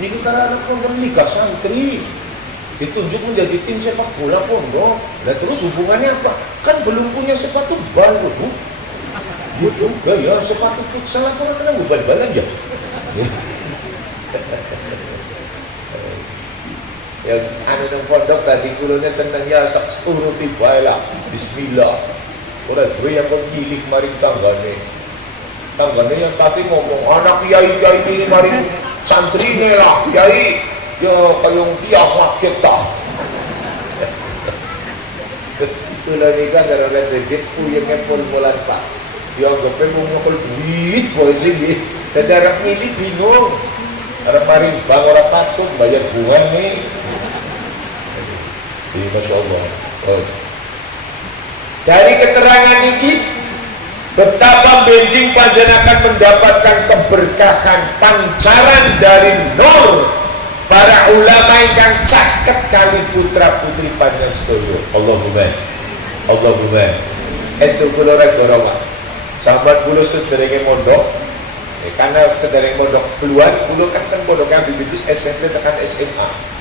Niku karena anak program Liga Santri ditunjuk menjadi tim sepak bola pondok. Nah terus hubungannya apa? Kan belum punya sepatu bal, Bu. Bu juga ya sepatu futsal apa kan bal-balan ya. Yang anu nang pondok tadi kulune seneng ya tak uruti bae lah. Bismillah. Ora duwe yang gilih mari tanggane. Tanggane yang tapi ngomong anak kiai-kiai ini mari santrine lah, kiai. Yo kayong kiamat kita. Kula nika gara-gara dedek uyenge pol-polan Pak. Dia anggape mau ngokol duit boy sih nggih. Dadak nyili bingung. Arep mari bang ora patut bayar bunga nih. Masya Allah. Dari keterangan ini betapa benjing panjenengan mendapatkan keberkahan pancaran dari nur para ulama yang caket kali putra putri panjang sedaya. Allahumma estu kula rek dorowa sahabat kula sederenge mondok karena sederenge mondok keluar kula kan pondok yang bibit SMP tekan SMA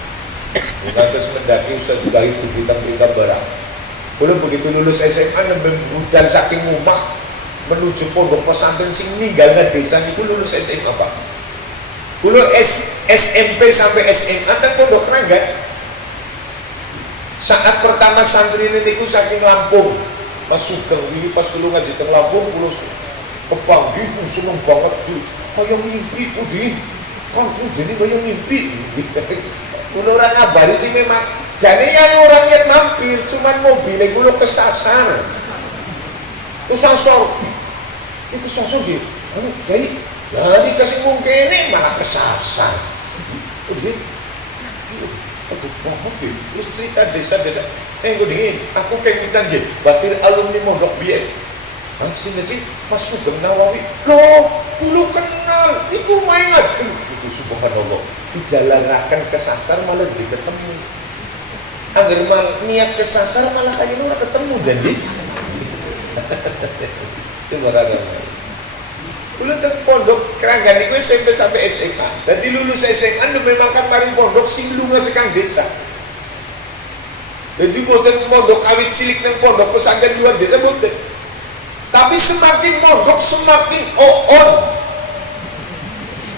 terus mendaki usaha juga itu bintang-bintang barang. Kalau begitu lulus SMA dan saking rumah menuju pondok pesantren sing ninggalnya desa itu lulus SMA Pak. Kalau SMP sampai SMA kan pondok Keranggan. Saat pertama santri ini ku saking Lampung, Mas Sugeng ini pas kulo ngaji teng Lampung kulo kepanggih seneng banget tuh. Kayak mimpi udin. Kan udin kayak mimpi. Kulo orang ngabari sih memang jadi yang orangnya mampir cuman mobilnya kulo kesasar itu sasar gitu jadi Jadi kasih mungkin ini malah kesasar. Udah, aduh bohong deh. Terus cerita desa-desa. Gue dingin, aku kayak minta aja. Batir alumni Mondok Biar. Sehingga sih Mas Sugeng Nawawi. Loh, dulu kenal. Iku main aja. Itu subhanallah. Dijalarakan kesasar malah ketemu. Agar niat kesasar malah kayak orang ketemu dan di. Subhanallah. Dulu teng pondok Keranggan itu SMP sampai SMA. Dan lulus SMA memang kan mari pondok sing lunga sekang desa. Jadi boten pondok awit cilik nang pondok pesantren luar desa boten. Tapi semakin pondok semakin oon.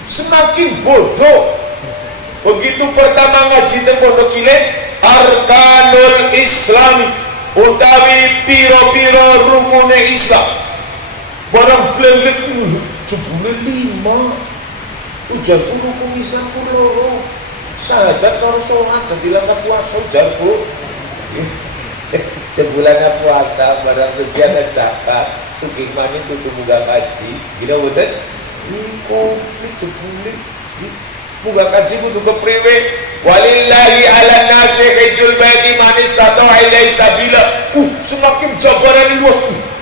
Semakin bodoh. Begitu pertama ngaji teng pondok kilen arkanul islami utawi piro-piro rukune Islam. Barang blek-blek jebule 5. Ujar rukun Islam ku loro. Sahadat karo salat dadi lan puasa ujar Bu. Jebulana puasa barang sekian zakat sugih maning kudu muga kaji. Gila boten? Iku jebule muga kaji kudu kepriwe? Walillahi 'alan nasi hajjul baiti man istata'a ilaihi sabila. Semakin jabaran luas.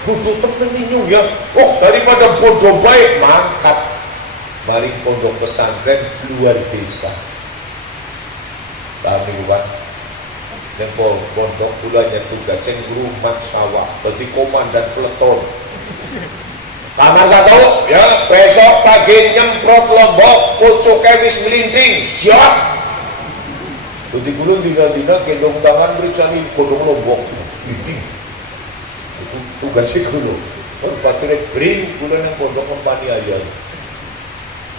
Bodoh temen ini ya. Oh, daripada bodoh baik mangkat. Mari pondok pesantren luar desa. Paham nih Pak? Dan pondok bulannya tugasnya rumah sawah. Berarti komandan peleton. Kamar satu, ya besok pagi nyemprot lombok, pucuknya wis ngelinting, siap. Berarti gulung dina-dina gendong tangan periksa nih kodong lombok. Tugasnya kulo, patire bring kulo nang pondok kompani aja.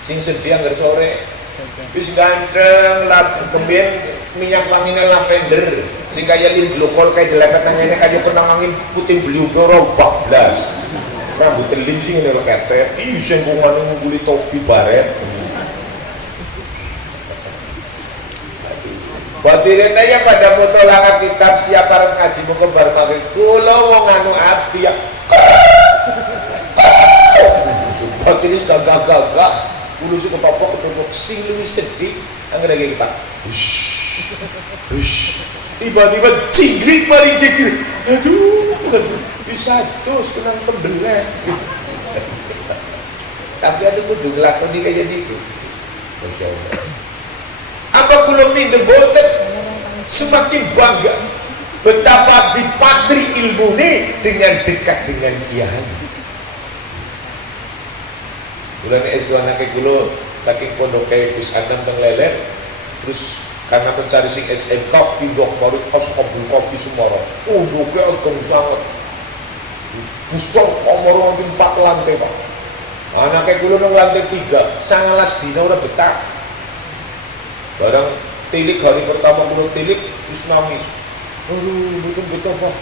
Sing sedih anggar sore, wis ganteng lah, kemudian minyak wanginya lavender, sing kaya lin glukol kaya delepet nangnya kaya pernah angin puting beliau dorong 14. Rambut telim sing ini leketet, sing kungan nguli topi baret. Batirin aja pada mutolaka kitab siap para ngaji mengkebar maghrib kulo wong anu abdi ya batirin gagah-gagah kulo suka papa ketemu sing luwih sedih angger lagi Pak tiba-tiba cingrit mari gigir aduh bisa terus kenang tembelek tapi ada kudu ngelakoni kayak gitu Masya Allah. Apa belum minum boten semakin bangga betapa dipatri ilmu ini dengan dekat dengan kiai. Bulan eswana ke kulo saking pondok kayak Gus Anam teng Lelet terus karena mencari sing SMK pindah baru pas kabul kopi semua. Pondoknya ageng sangat besar kamar 4 lantai Pak. Anak kayak kulo nang lantai 3 19 dina ora betah. Barang tilik hari pertama kulo tilik terus nangis. Aduh, betul-betul Pak.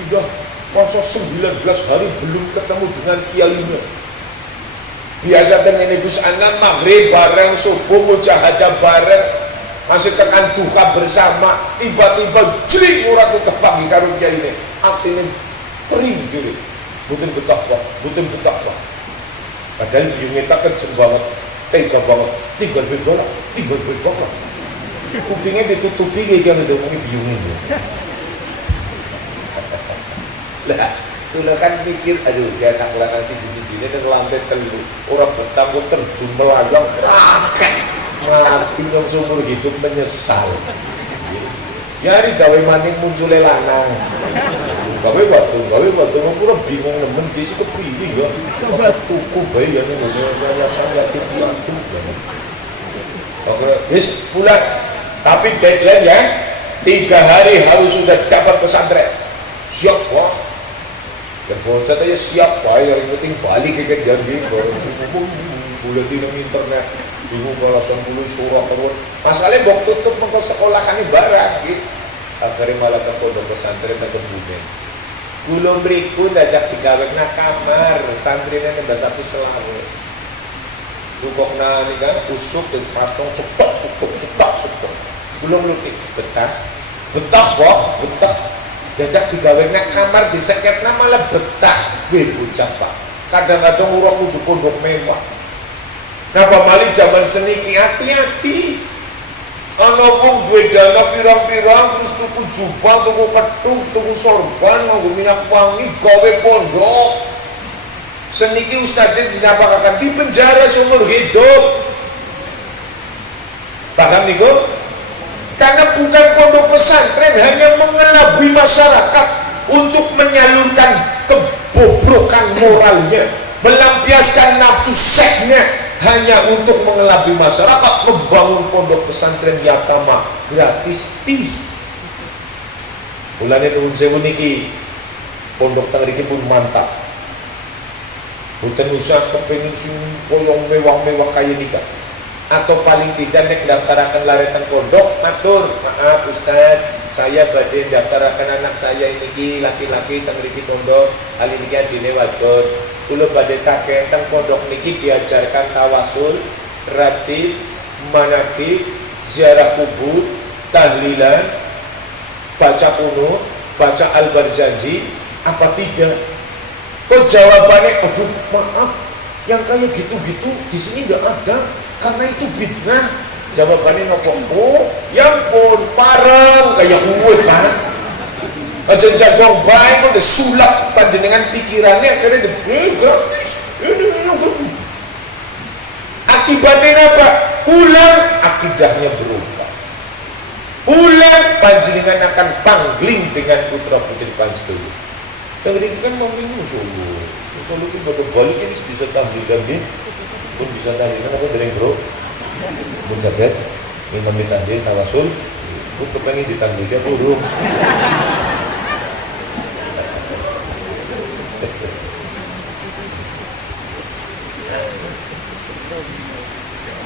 Udah. Masa 19 hari belum ketemu dengan kiainya. Biasa dengan Gus Anan maghrib bareng, subuh mujahadah bareng, masih tekan duha bersama. Tiba-tiba jering ora tetep pagi karo kiainya. Atine kering jering. Betul betah Pak. Padahal biungnya tak kejem banget. Tega banget, tinggal bergolak. Kupingnya ditutupi kayak gitu, ngomongin biungin. Lah, itu kan mikir, aduh, dia nak lakukan siji-sijinya dan lantai telu. Orang betang terjun melayang, raket. Mati yang seumur hidup menyesal. Ya hari gawe maning munculnya lanang. Gawe waktu, orang bingung nemen di situ kepriwi ya. Tuku bayi yang ini, yayasan yatim piatu. Oke, yes pulang. Tapi deadline ya, 3 hari harus sudah dapat pesantren. Siap wah. Dan bocah aja siap wah, yang penting balik ke Jambi. Bulan di internet, bingung balasan dulu surat terus. Masalahnya waktu tutup mengko sekolahan ini barang gitu. Akhirnya malah ke pondok pesantren dan kemudian. Kulo mriku dadak digawekna kamar santrine nembah satu selawe. Rukokna nika usuk dan kasong cepak. Kulo mluki betah kok. Dadak digawekna kamar diseketna malah betah. Weh bocah Pak. kadang-kadang orang kudu pondok mewah. Napa malih zaman seniki hati-hati. Ana wong duwe dana pirang-pirang terus tuku jubah, tuku ketuk, tuku sorban, nganggo minyak wangi gawe pondok. Seniki ustadz dinapakaken di penjara seumur hidup. Paham niku? Karena bukan pondok pesantren hanya mengelabui masyarakat untuk menyalurkan kebobrokan moralnya, melampiaskan nafsu seksnya, hanya untuk mengelabui masyarakat, membangun pondok pesantren yatama gratis tis. Mulane nuwun sewu niki pondok teng mriki pun mantap. Boten usah kepengin sing koyo mewah-mewah kaya nika. Atau paling tidak nek daftaraken laretan pondok, matur, maaf Ustaz, saya badhe daftaraken anak saya ini laki-laki teng mriki pondok, kali niki adine wadon. Kula badhe kakek teng pondok niki diajarkan tawasul, ratib, manaqib, ziarah kubur, tahlilan, baca kunut, baca al-barzanji, apa tidak? Kok jawabannya, aduh maaf, yang kayak gitu-gitu di sini nggak ada, karena itu bid'ah. Jawabannya nopo, oh, ya ampun, parang kayak kuwe Pak. Aja jagong baik udah sulap panjenengan pikirannya akhirnya gratis. Akibatnya apa? Pulang akidahnya berubah. Pulang panjenengan akan pangling dengan putra putri panjenengan. Yang ini kan mau minggu Solo itu pada balik ini bisa tahlilan nih, pun bisa tahlilan apa dari bro? Pun jagat, ini meminta tahlil tawasul, pun kepengen ditahlilnya burung.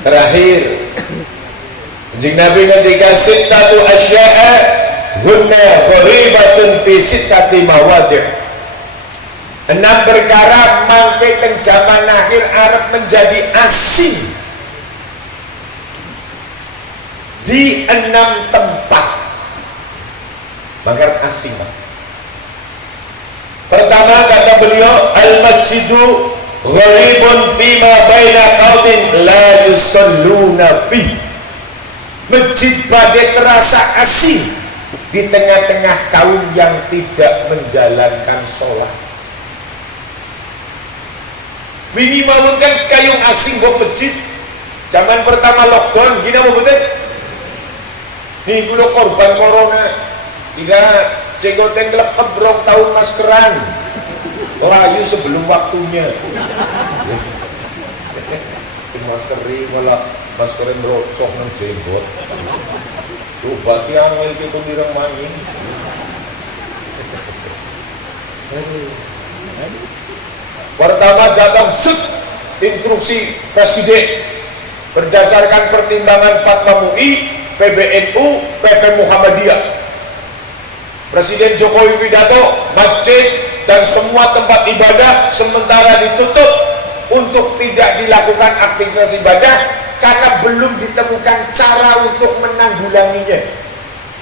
Terakhir, Jing Nabi ketika sittatu asya'a hunna kharibatun fi sittati mawadih. 6 perkara mangke teng zaman akhir arep menjadi asing di 6 tempat. Mangke asing. Pertama kata beliau, al-masjidu gharibun fima baina qaumin la yusalluna fi. Masjid badai terasa asing di tengah-tengah kaum yang tidak menjalankan sholat. Wingi mawon kan kayung asing kok masjid. Zaman pertama lockdown gini apa betul? Nih kulo korban corona. Tiga jenggoten lekep brong tahun maskeran. Layu sebelum waktunya. Maskeri malah maskeran rocok nang jenggot. Coba tiang iki pendirang maning. Pertama datang instruksi Presiden berdasarkan pertimbangan Fatwa MUI, PBNU, PP Muhammadiyah. Presiden Jokowi Widodo, masjid dan semua tempat ibadah sementara ditutup untuk tidak dilakukan aktivitas ibadah karena belum ditemukan cara untuk menanggulanginya.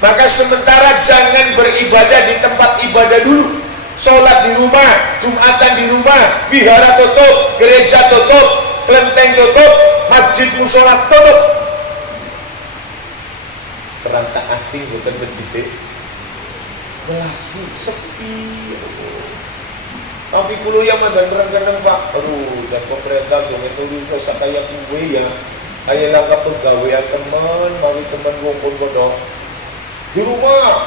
Maka sementara jangan beribadah di tempat ibadah dulu. Sholat di rumah, Jumatan di rumah, wihara tutup, gereja tutup, kelenteng tutup, masjid musola tutup. Terasa asing bukan masjid. Asing, sepi. Tapi kulo yang mandan berang-berang Pak. Aduh, dan pemerintah yang itu usah kayak kue ya. Kayak langkah pegawaian teman, mari teman ngumpul kodok. Di rumah,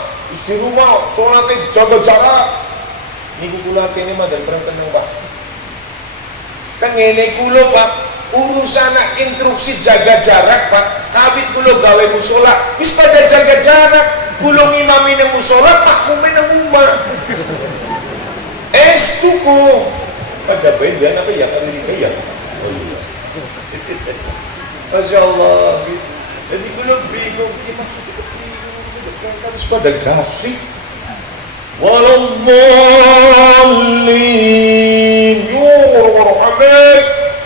sholatnya jaga jarak. Niku kula kene mandan berang-berang Pak. Kengene kulo Pak, urusan instruksi jaga jarak Pak. Kawit kulo gawe musola, wis pada jaga jarak. Kulo ngimami nang musola, makmume nang omah. Estuku pada bagian apa ya kali ini ya. Oh iya. Masya Allah gitu. Jadi gue bingung maksudnya kan pada gasik. Walaupun amin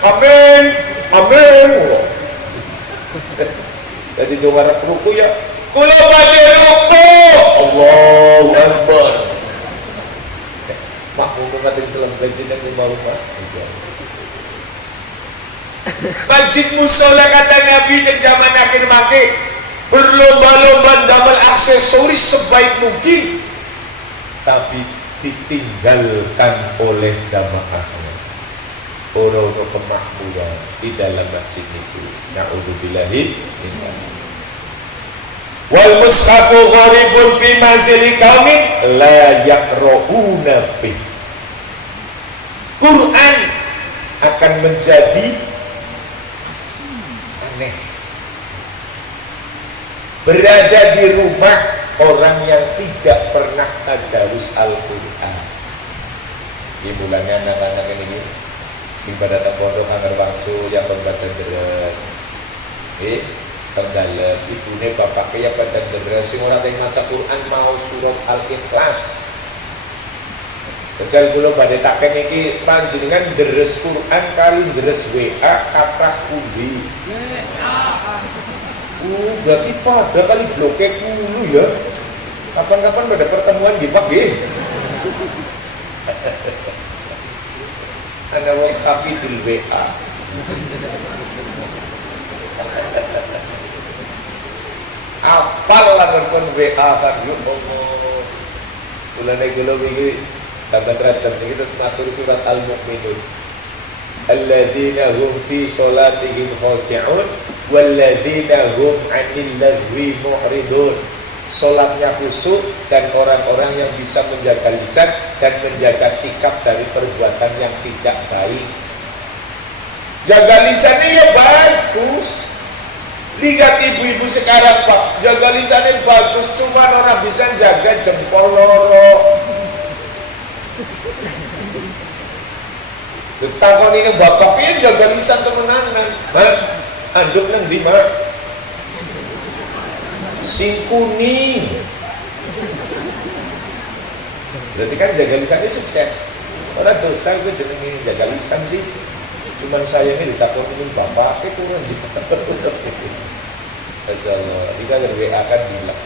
amin amin. Jadi doa ruku ya. Kula badhe ruku. Allahu Akbar. Makmum ngaten selembek sidang di rumah. Masjid musola kata Nabi di zaman akhir mati berlomba-lomba damel aksesoris sebaik mungkin, tapi ditinggalkan oleh jamaahnya. Orang-orang kemakmuran di dalam masjid itu. Na'udzubillahi minzalik. Wal mushafu gharibun fi manzili qaumin la yaqra'una fi. Quran akan menjadi aneh berada di rumah orang yang tidak pernah tadarus Al-Quran. Di bulannya anak-anak ini sing pada pondok anggar bangsu yang pembaca deres pendalem ibune bapaknya yang pada deres sing ora tau maca Quran mau surat Al-Ikhlas. Kecil kula badhe taken iki panjenengan deres Quran kali deres WA kaprah pundi? Berarti pada kali blokek dulu ya. Kapan-kapan pada pertemuan di Pak nggih. Ana wa khafidul WA. Apal lah telepon WA kan yo Allah. Mulane kula iki sampai derajat kita sematur surat Al-Mu'minun. Alladzina hum fi sholatihim khashi'un walladzina hum 'anil lagwi mu'ridun. Salatnya khusyuk dan orang-orang yang bisa menjaga lisan dan menjaga sikap dari perbuatan yang tidak baik. Jaga lisannya ya bagus. Lihat ibu-ibu sekarang Pak, jaga lisannya bagus, cuma orang bisa jaga jempol loro. Takon ini bapaknya jaga lisan temenanan. Mak, anduk nang ndi, Mak? Sing kuning. Berarti kan jaga lisannya sukses. Orang dosa gue jenenge jaga lisan sih. Cuman saya ini ditakon ini bapaknya turun gitu. Masyaallah, kita WA akan bilang.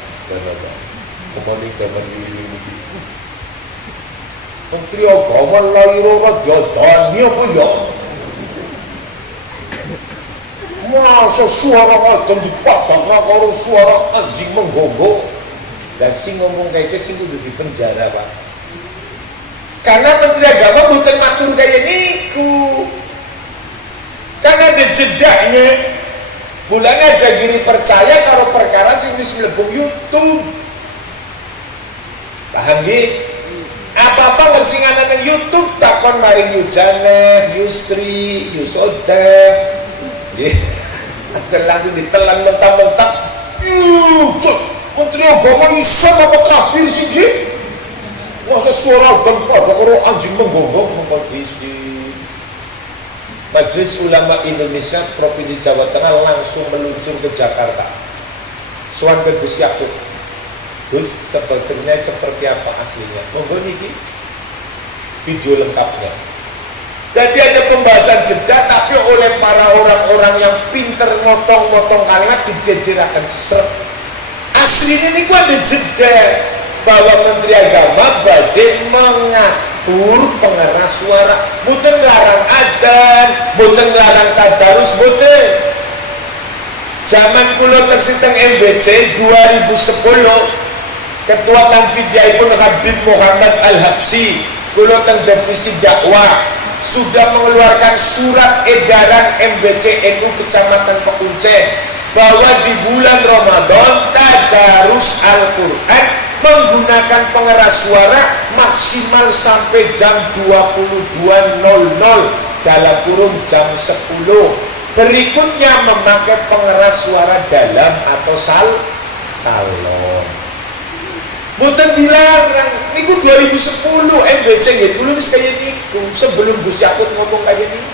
Kemudian zaman ini. Menteri Agama lahir orang diadani apa ya? Masa suara adem dipatang karo suara anjing menggonggong. Dan sing ngomong kayak gitu sing kudu dipenjara, Pak. Karena Menteri Agama bukan matur kayak niku. Karena ada jedaknya. Bulan aja gini percaya kalau perkara sing wis mlebu YouTube. Paham nggih? Apa-apa ngerti nganan YouTube takon maring Yujane, Yusri, Yusodeh. Nggih. Langsung ditelan mentah-mentah. Menteri Agama iso apa kafir sih nggih? Masa suara dan pada karo anjing menggonggong mengkondisi. Majelis Ulama Indonesia Provinsi Jawa Tengah langsung meluncur ke Jakarta. Sowan ke Gus Yakub. Gus, sebetulnya seperti apa aslinya? Monggo niki video lengkapnya. Jadi ada pembahasan jeda, tapi oleh para orang-orang yang pinter motong-motong kalimat dijejerakan set. Aslinya niku ada jeda bahwa Menteri Agama badhe mengatur pengeras suara, mboten larang adzan, mboten larang tadarus, mboten. Zaman kula tersiteng MBC 2010, Ketua Tanfidiyaipun Habib Muhammad Al-Habsyi, kula teng divisi dakwah sudah mengeluarkan surat edaran MBC NU Kecamatan Pekuncen bahwa di bulan Ramadan tadarus Al-Quran menggunakan pengeras suara maksimal sampai jam 22.00 dalam kurung jam 10. Berikutnya memakai pengeras suara dalam atau salon. Mboten dilarang. Niku 2010 MBC nggih dulu wis kaya niku sebelum Gus Yakut ngomong kaya niku.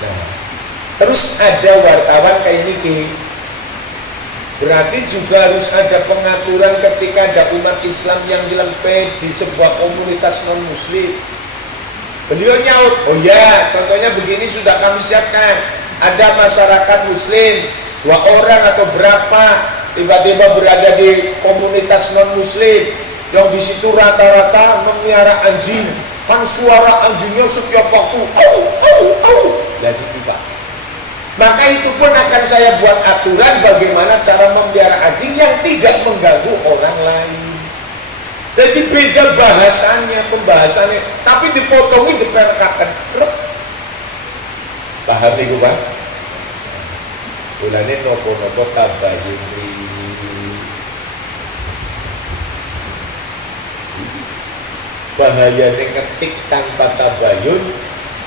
Nah, terus ada wartawan kayak niki. Berarti juga harus ada pengaturan ketika ada umat Islam yang nyelempet di sebuah komunitas non-muslim. Beliau nyaut, oh ya, contohnya begini sudah kami siapkan. Ada masyarakat muslim, 2 orang atau berapa, tiba-tiba berada di komunitas non-muslim. yang di situ rata-rata memelihara anjing, kan suara anjingnya setiap waktu au au au, jadi tidak. Maka itu pun akan saya buat aturan bagaimana cara memelihara anjing yang tidak mengganggu orang lain. Jadi beda bahasanya, pembahasannya, tapi dipotongi diperkakan. Paham itu Pak? Ulane nopo-nopo tabayun. Bahayanya ngetik tanpa tabayun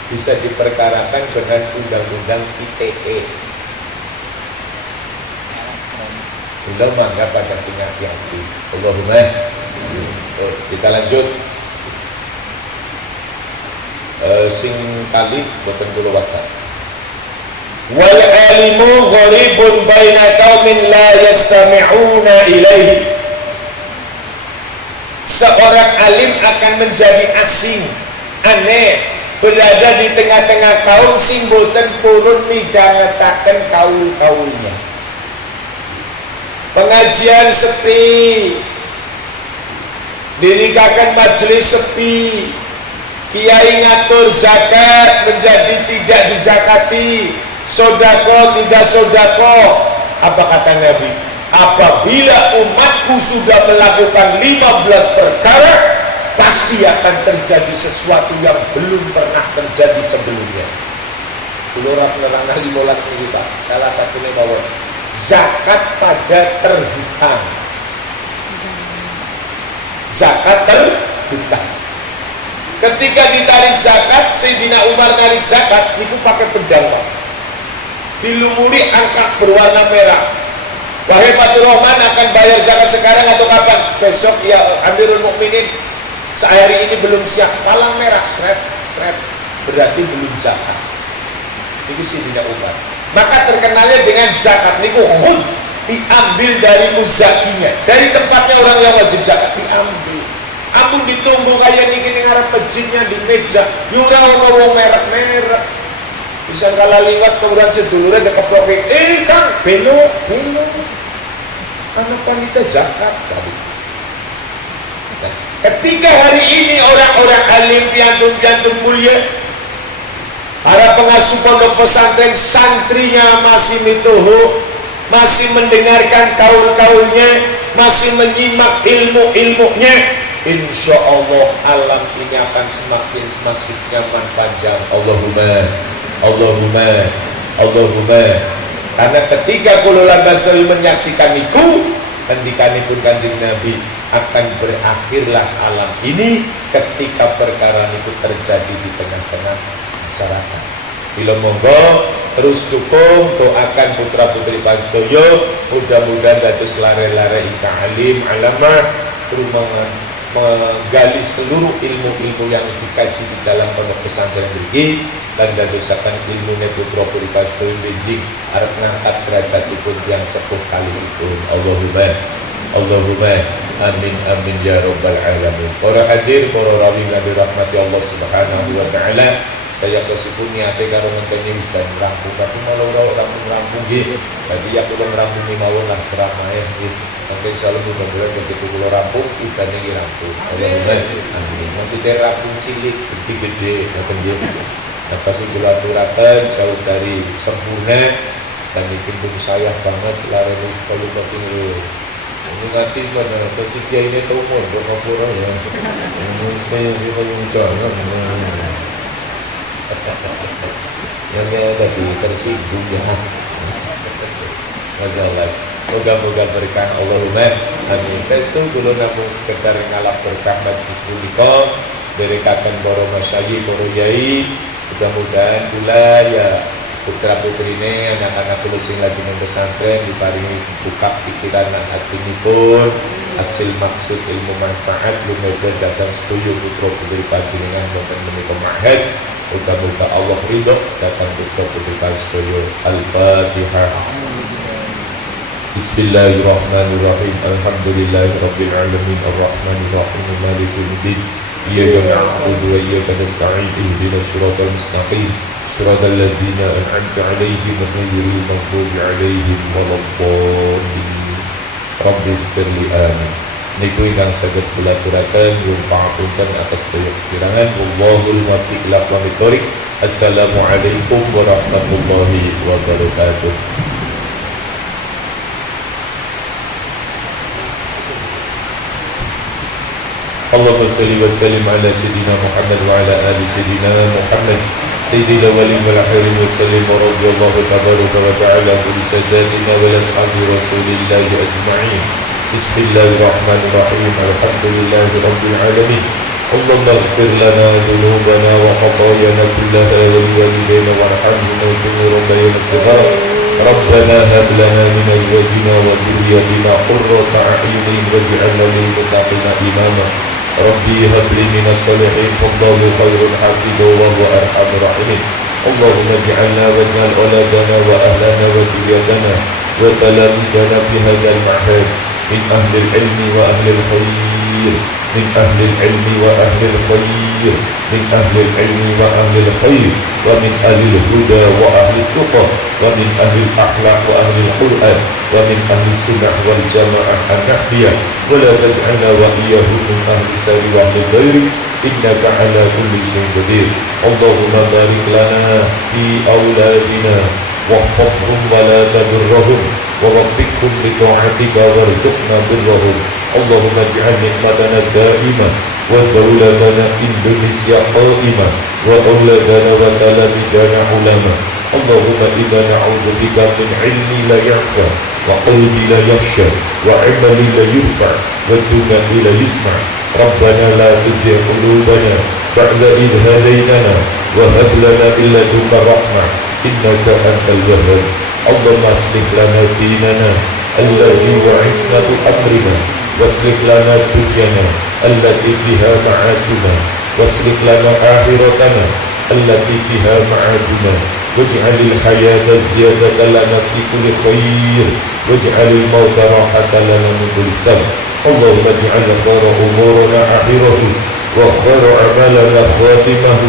bisa diperkarakan dengan undang-undang ITE. Undang mangga pada sing hati-hati. Allahumma. Kita lanjut. Sing kali boten kula waca. Wal alimu gharibun baina qaumin la yastami'una ilaihi. Seorang alim akan menjadi asing, aneh, berada di tengah-tengah kaum sing boten purun midhangetaken kaul-kaulnya. Pengajian sepi, dirikakan majelis sepi, kiai ngatur zakat menjadi tidak dizakati, sodako tidak sodako. Apa kata Nabi? Apabila umatku sudah melakukan 15 perkara, pasti akan terjadi sesuatu yang belum pernah terjadi sebelumnya. Kelurahan nerangna 15 ini Pak, salah satunya bahwa zakat pada terhutang. Zakat terhutang. Ketika ditarik zakat, Sayyidina Umar narik zakat itu pakai pedang Pak, dilumuri angka berwarna merah. Wahai Fatur Rahman, akan bayar zakat sekarang atau kapan? Besok ya Amirul Mukminin, sehari ini belum siap. Palang merah, seret, seret, berarti belum zakat. Itu Sayyidina Umar. Maka terkenalnya dengan zakat niku khud, diambil dari muzakinya, dari tempatnya orang yang wajib zakat diambil. Ampun ditunggu kayak niki ning arep pejitnya di meja, yura ono merek-merek. Bisa kalah liwat kemudian sedulurnya ada keproke, Kang, belok. Karena panitia zakat. Nah, ketika hari ini orang-orang alim piantun-piantun mulia, para pengasuh pondok pesantren, santrinya masih mituhu, masih mendengarkan kaul-kaulnya, masih menyimak ilmu-ilmunya, insya Allah alam ini akan semakin masih nyaman panjang. Allahumma. Karena ketika kululan basari menyaksikan itu, hendikanipun Kanjeng Nabi, akan berakhirlah alam ini ketika perkara itu terjadi di tengah-tengah masyarakat. Bila monggo terus dukung, doakan putra putri pansedoyo, mudah-mudahan dados lare-lare ika alim alamah, menggali seluruh ilmu-ilmu yang dikaji di dalam pondok pesantren ini, dan dadosaken ilmune putra putri pansedoyo benjing arep ngangkat derajatipun yang sepuh kali itu. Allahumma amin ya rabbal alamin. Para hadir, para rawi yang dirahmati Allah Subhanahu wa taala, saya kesipun niate karo ngenteni hujan rampung, tapi malah rampung nggih. Dadi ya kula rampung mawon lah seramahe nggih. Mungkin insyaallah mudah-mudahan begitu kula rampung hujan iki rampung. Allahumma amin. Maksudnya rampung cilik gede-gede ngoten nggih. Apa sih kula aturaken jauh dari sempurna dan iki pun sayang banget larene sekali kok ini nanti sebenarnya si kiai ini tahu umur berapa ya ini saya yang jangan yang tadi tersinggung ya. Masya Allah, moga-moga berkah Allahumma amin. Saya setuju dulu namun sekedar ngalap berkah majlis punika dari katan para masyayikh, para yai, mudah-mudahan pula ya putra putri ini, anak-anak kula sing lagi nang pesantren diparingi buka pikiran lan atinipun, hasil maksud ilmu manfaat lumebu datang setuju putra putri panjenengan wonten menika ma'had. Muga-muga Allah ridho datang putra putri panjenengan. Al-Fatihah. Bismillahirrahmanirrahim. Alhamdulillahirabbil alamin arrahmanir rahim maliki yaumiddin. Iyyaka na'budu wa iyyaka nasta'in ihdinas siratal mustaqim. صراط الذين أنعمت عليهم غير المغضوب عليهم ولا الضالين رب اغفر لي آمين niku ingkang saged kula aturaken nyuwun pangapunten atas sedaya kekirangan. Wallahul muwaffiq ila aqwamit thoriq. Assalamualaikum warahmatullahi wabarakatuh. Allahumma salli wa sallim ala sayyidina Muhammad wa ala ali sayyidina Muhammad sayyidil awwalin wal akhirin wa sallim wa radiyallahu tabaraka wa ta'ala bi sadatina wa ashabi rasulillahi ajma'in. Bismillahirrahmanirrahim. Alhamdulillahi rabbil alamin. Allahumma ighfir lana dhunubana wa khatayana kullaha wa liwalidayna warhamhuma kama rabbayana shighara. Rabbana hab lana min azwajina wa dhurriyyatina qurrata a'yunin waj'alna lil muttaqina imama. Rabbi hab li minas shalihin fallahu khairun hafidha wa huwa arhamur rahimin. Allahumma ij'alna waj'al auladana wa ahlana wa dhurriyyatana wa talamidana fi hadzal ma'had min ahli al-ilmi wa ahli al-khair, min ahli al-ilmi wa ahli al-khair, min ahli al-ilmi wa ahli al-khair, wa min ahli al-huda wa ahli al-tuqa, wa min ahli al-akhlaq wa ahli al-Qur'an, wa min ahli sunnah wal jamaah an-nahdiyah, wa la taj'alna wa iyyahum min ahli sari wa ahli al-ghairi, innaka ala kulli shay'in qadir. Allahumma barik lana fi awladina واحفظهم ولا تضرهم ووفقهم لطاعتك وارزقنا برهم. اللهم اجعل نعمتنا دائمة ودولتنا إندونيسيا قائمة وأولادنا وتلاميذنا علماء. اللهم إنا نعوذ بك من علم لا ينفع وقلب لا يخشى وعمل لا يرفع ودماء لا يسمع. ربنا لا تزغ قلوبنا بعد إذ هديتنا وهب لنا من لدنك رحمة إنك أنت الوهاب. اللهم أصلح لنا ديننا الذي هو عصمة أمرنا واصلح لنا دنيانا التي فيها معاشنا واصلح لنا آخرتنا التي فيها معادنا واجعل الحياة زيادة لنا في كل خير واجعل الموت راحة لنا من كل شر. اللهم اجعل خير أمورنا آخره وخير أعمالنا خواتمه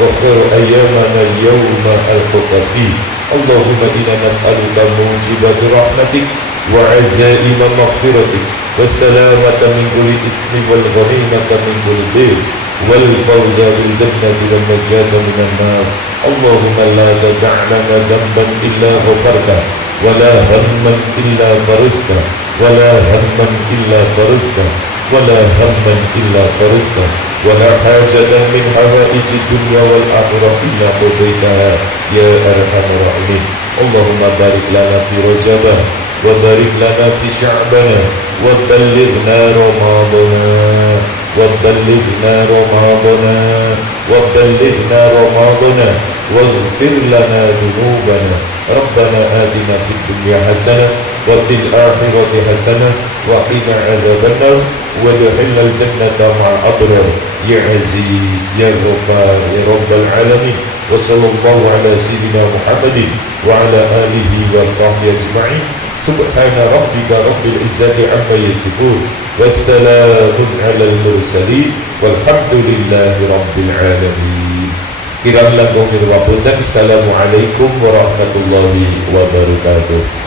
وخير أيامنا اليوم ألقاك فيه. اللهم إنا نسألك موجبات رحمتك وعزائم مغفرتك والسلامة من كل إثم والغنيمة من كل بر والفوز بالجنة والنجاة من النار. اللهم لا تدع لنا ذنبا إلا غفرته ولا هما إلا فرجته ولا هما إلا فرجته ولا هما إلا فرجته ولا حاجة من حوائج الدنيا والآخرة إلا قضيتها يا أرحم الراحمين. اللهم بارك لنا في رجب وبارك لنا في شعبنا وبلغنا رمضان وبلغنا رمضان وبلغنا رمضان واغفر لنا ذنوبنا. ربنا آتنا في الدنيا حسنة وفي الآخرة حسنة وقنا عذاب النار وادخلنا الجنة مع الأبرار يا عزيز يا غفار يا رب العالمين. وصلى الله على سيدنا محمد وعلى آله وصحبه أجمعين. سبحان ربك رب العزة عما يصفون والسلام على المرسلين والحمد لله رب العالمين. Kirang langkung mirwapunten. Assalamualaikum warahmatullahi wabarakatuh.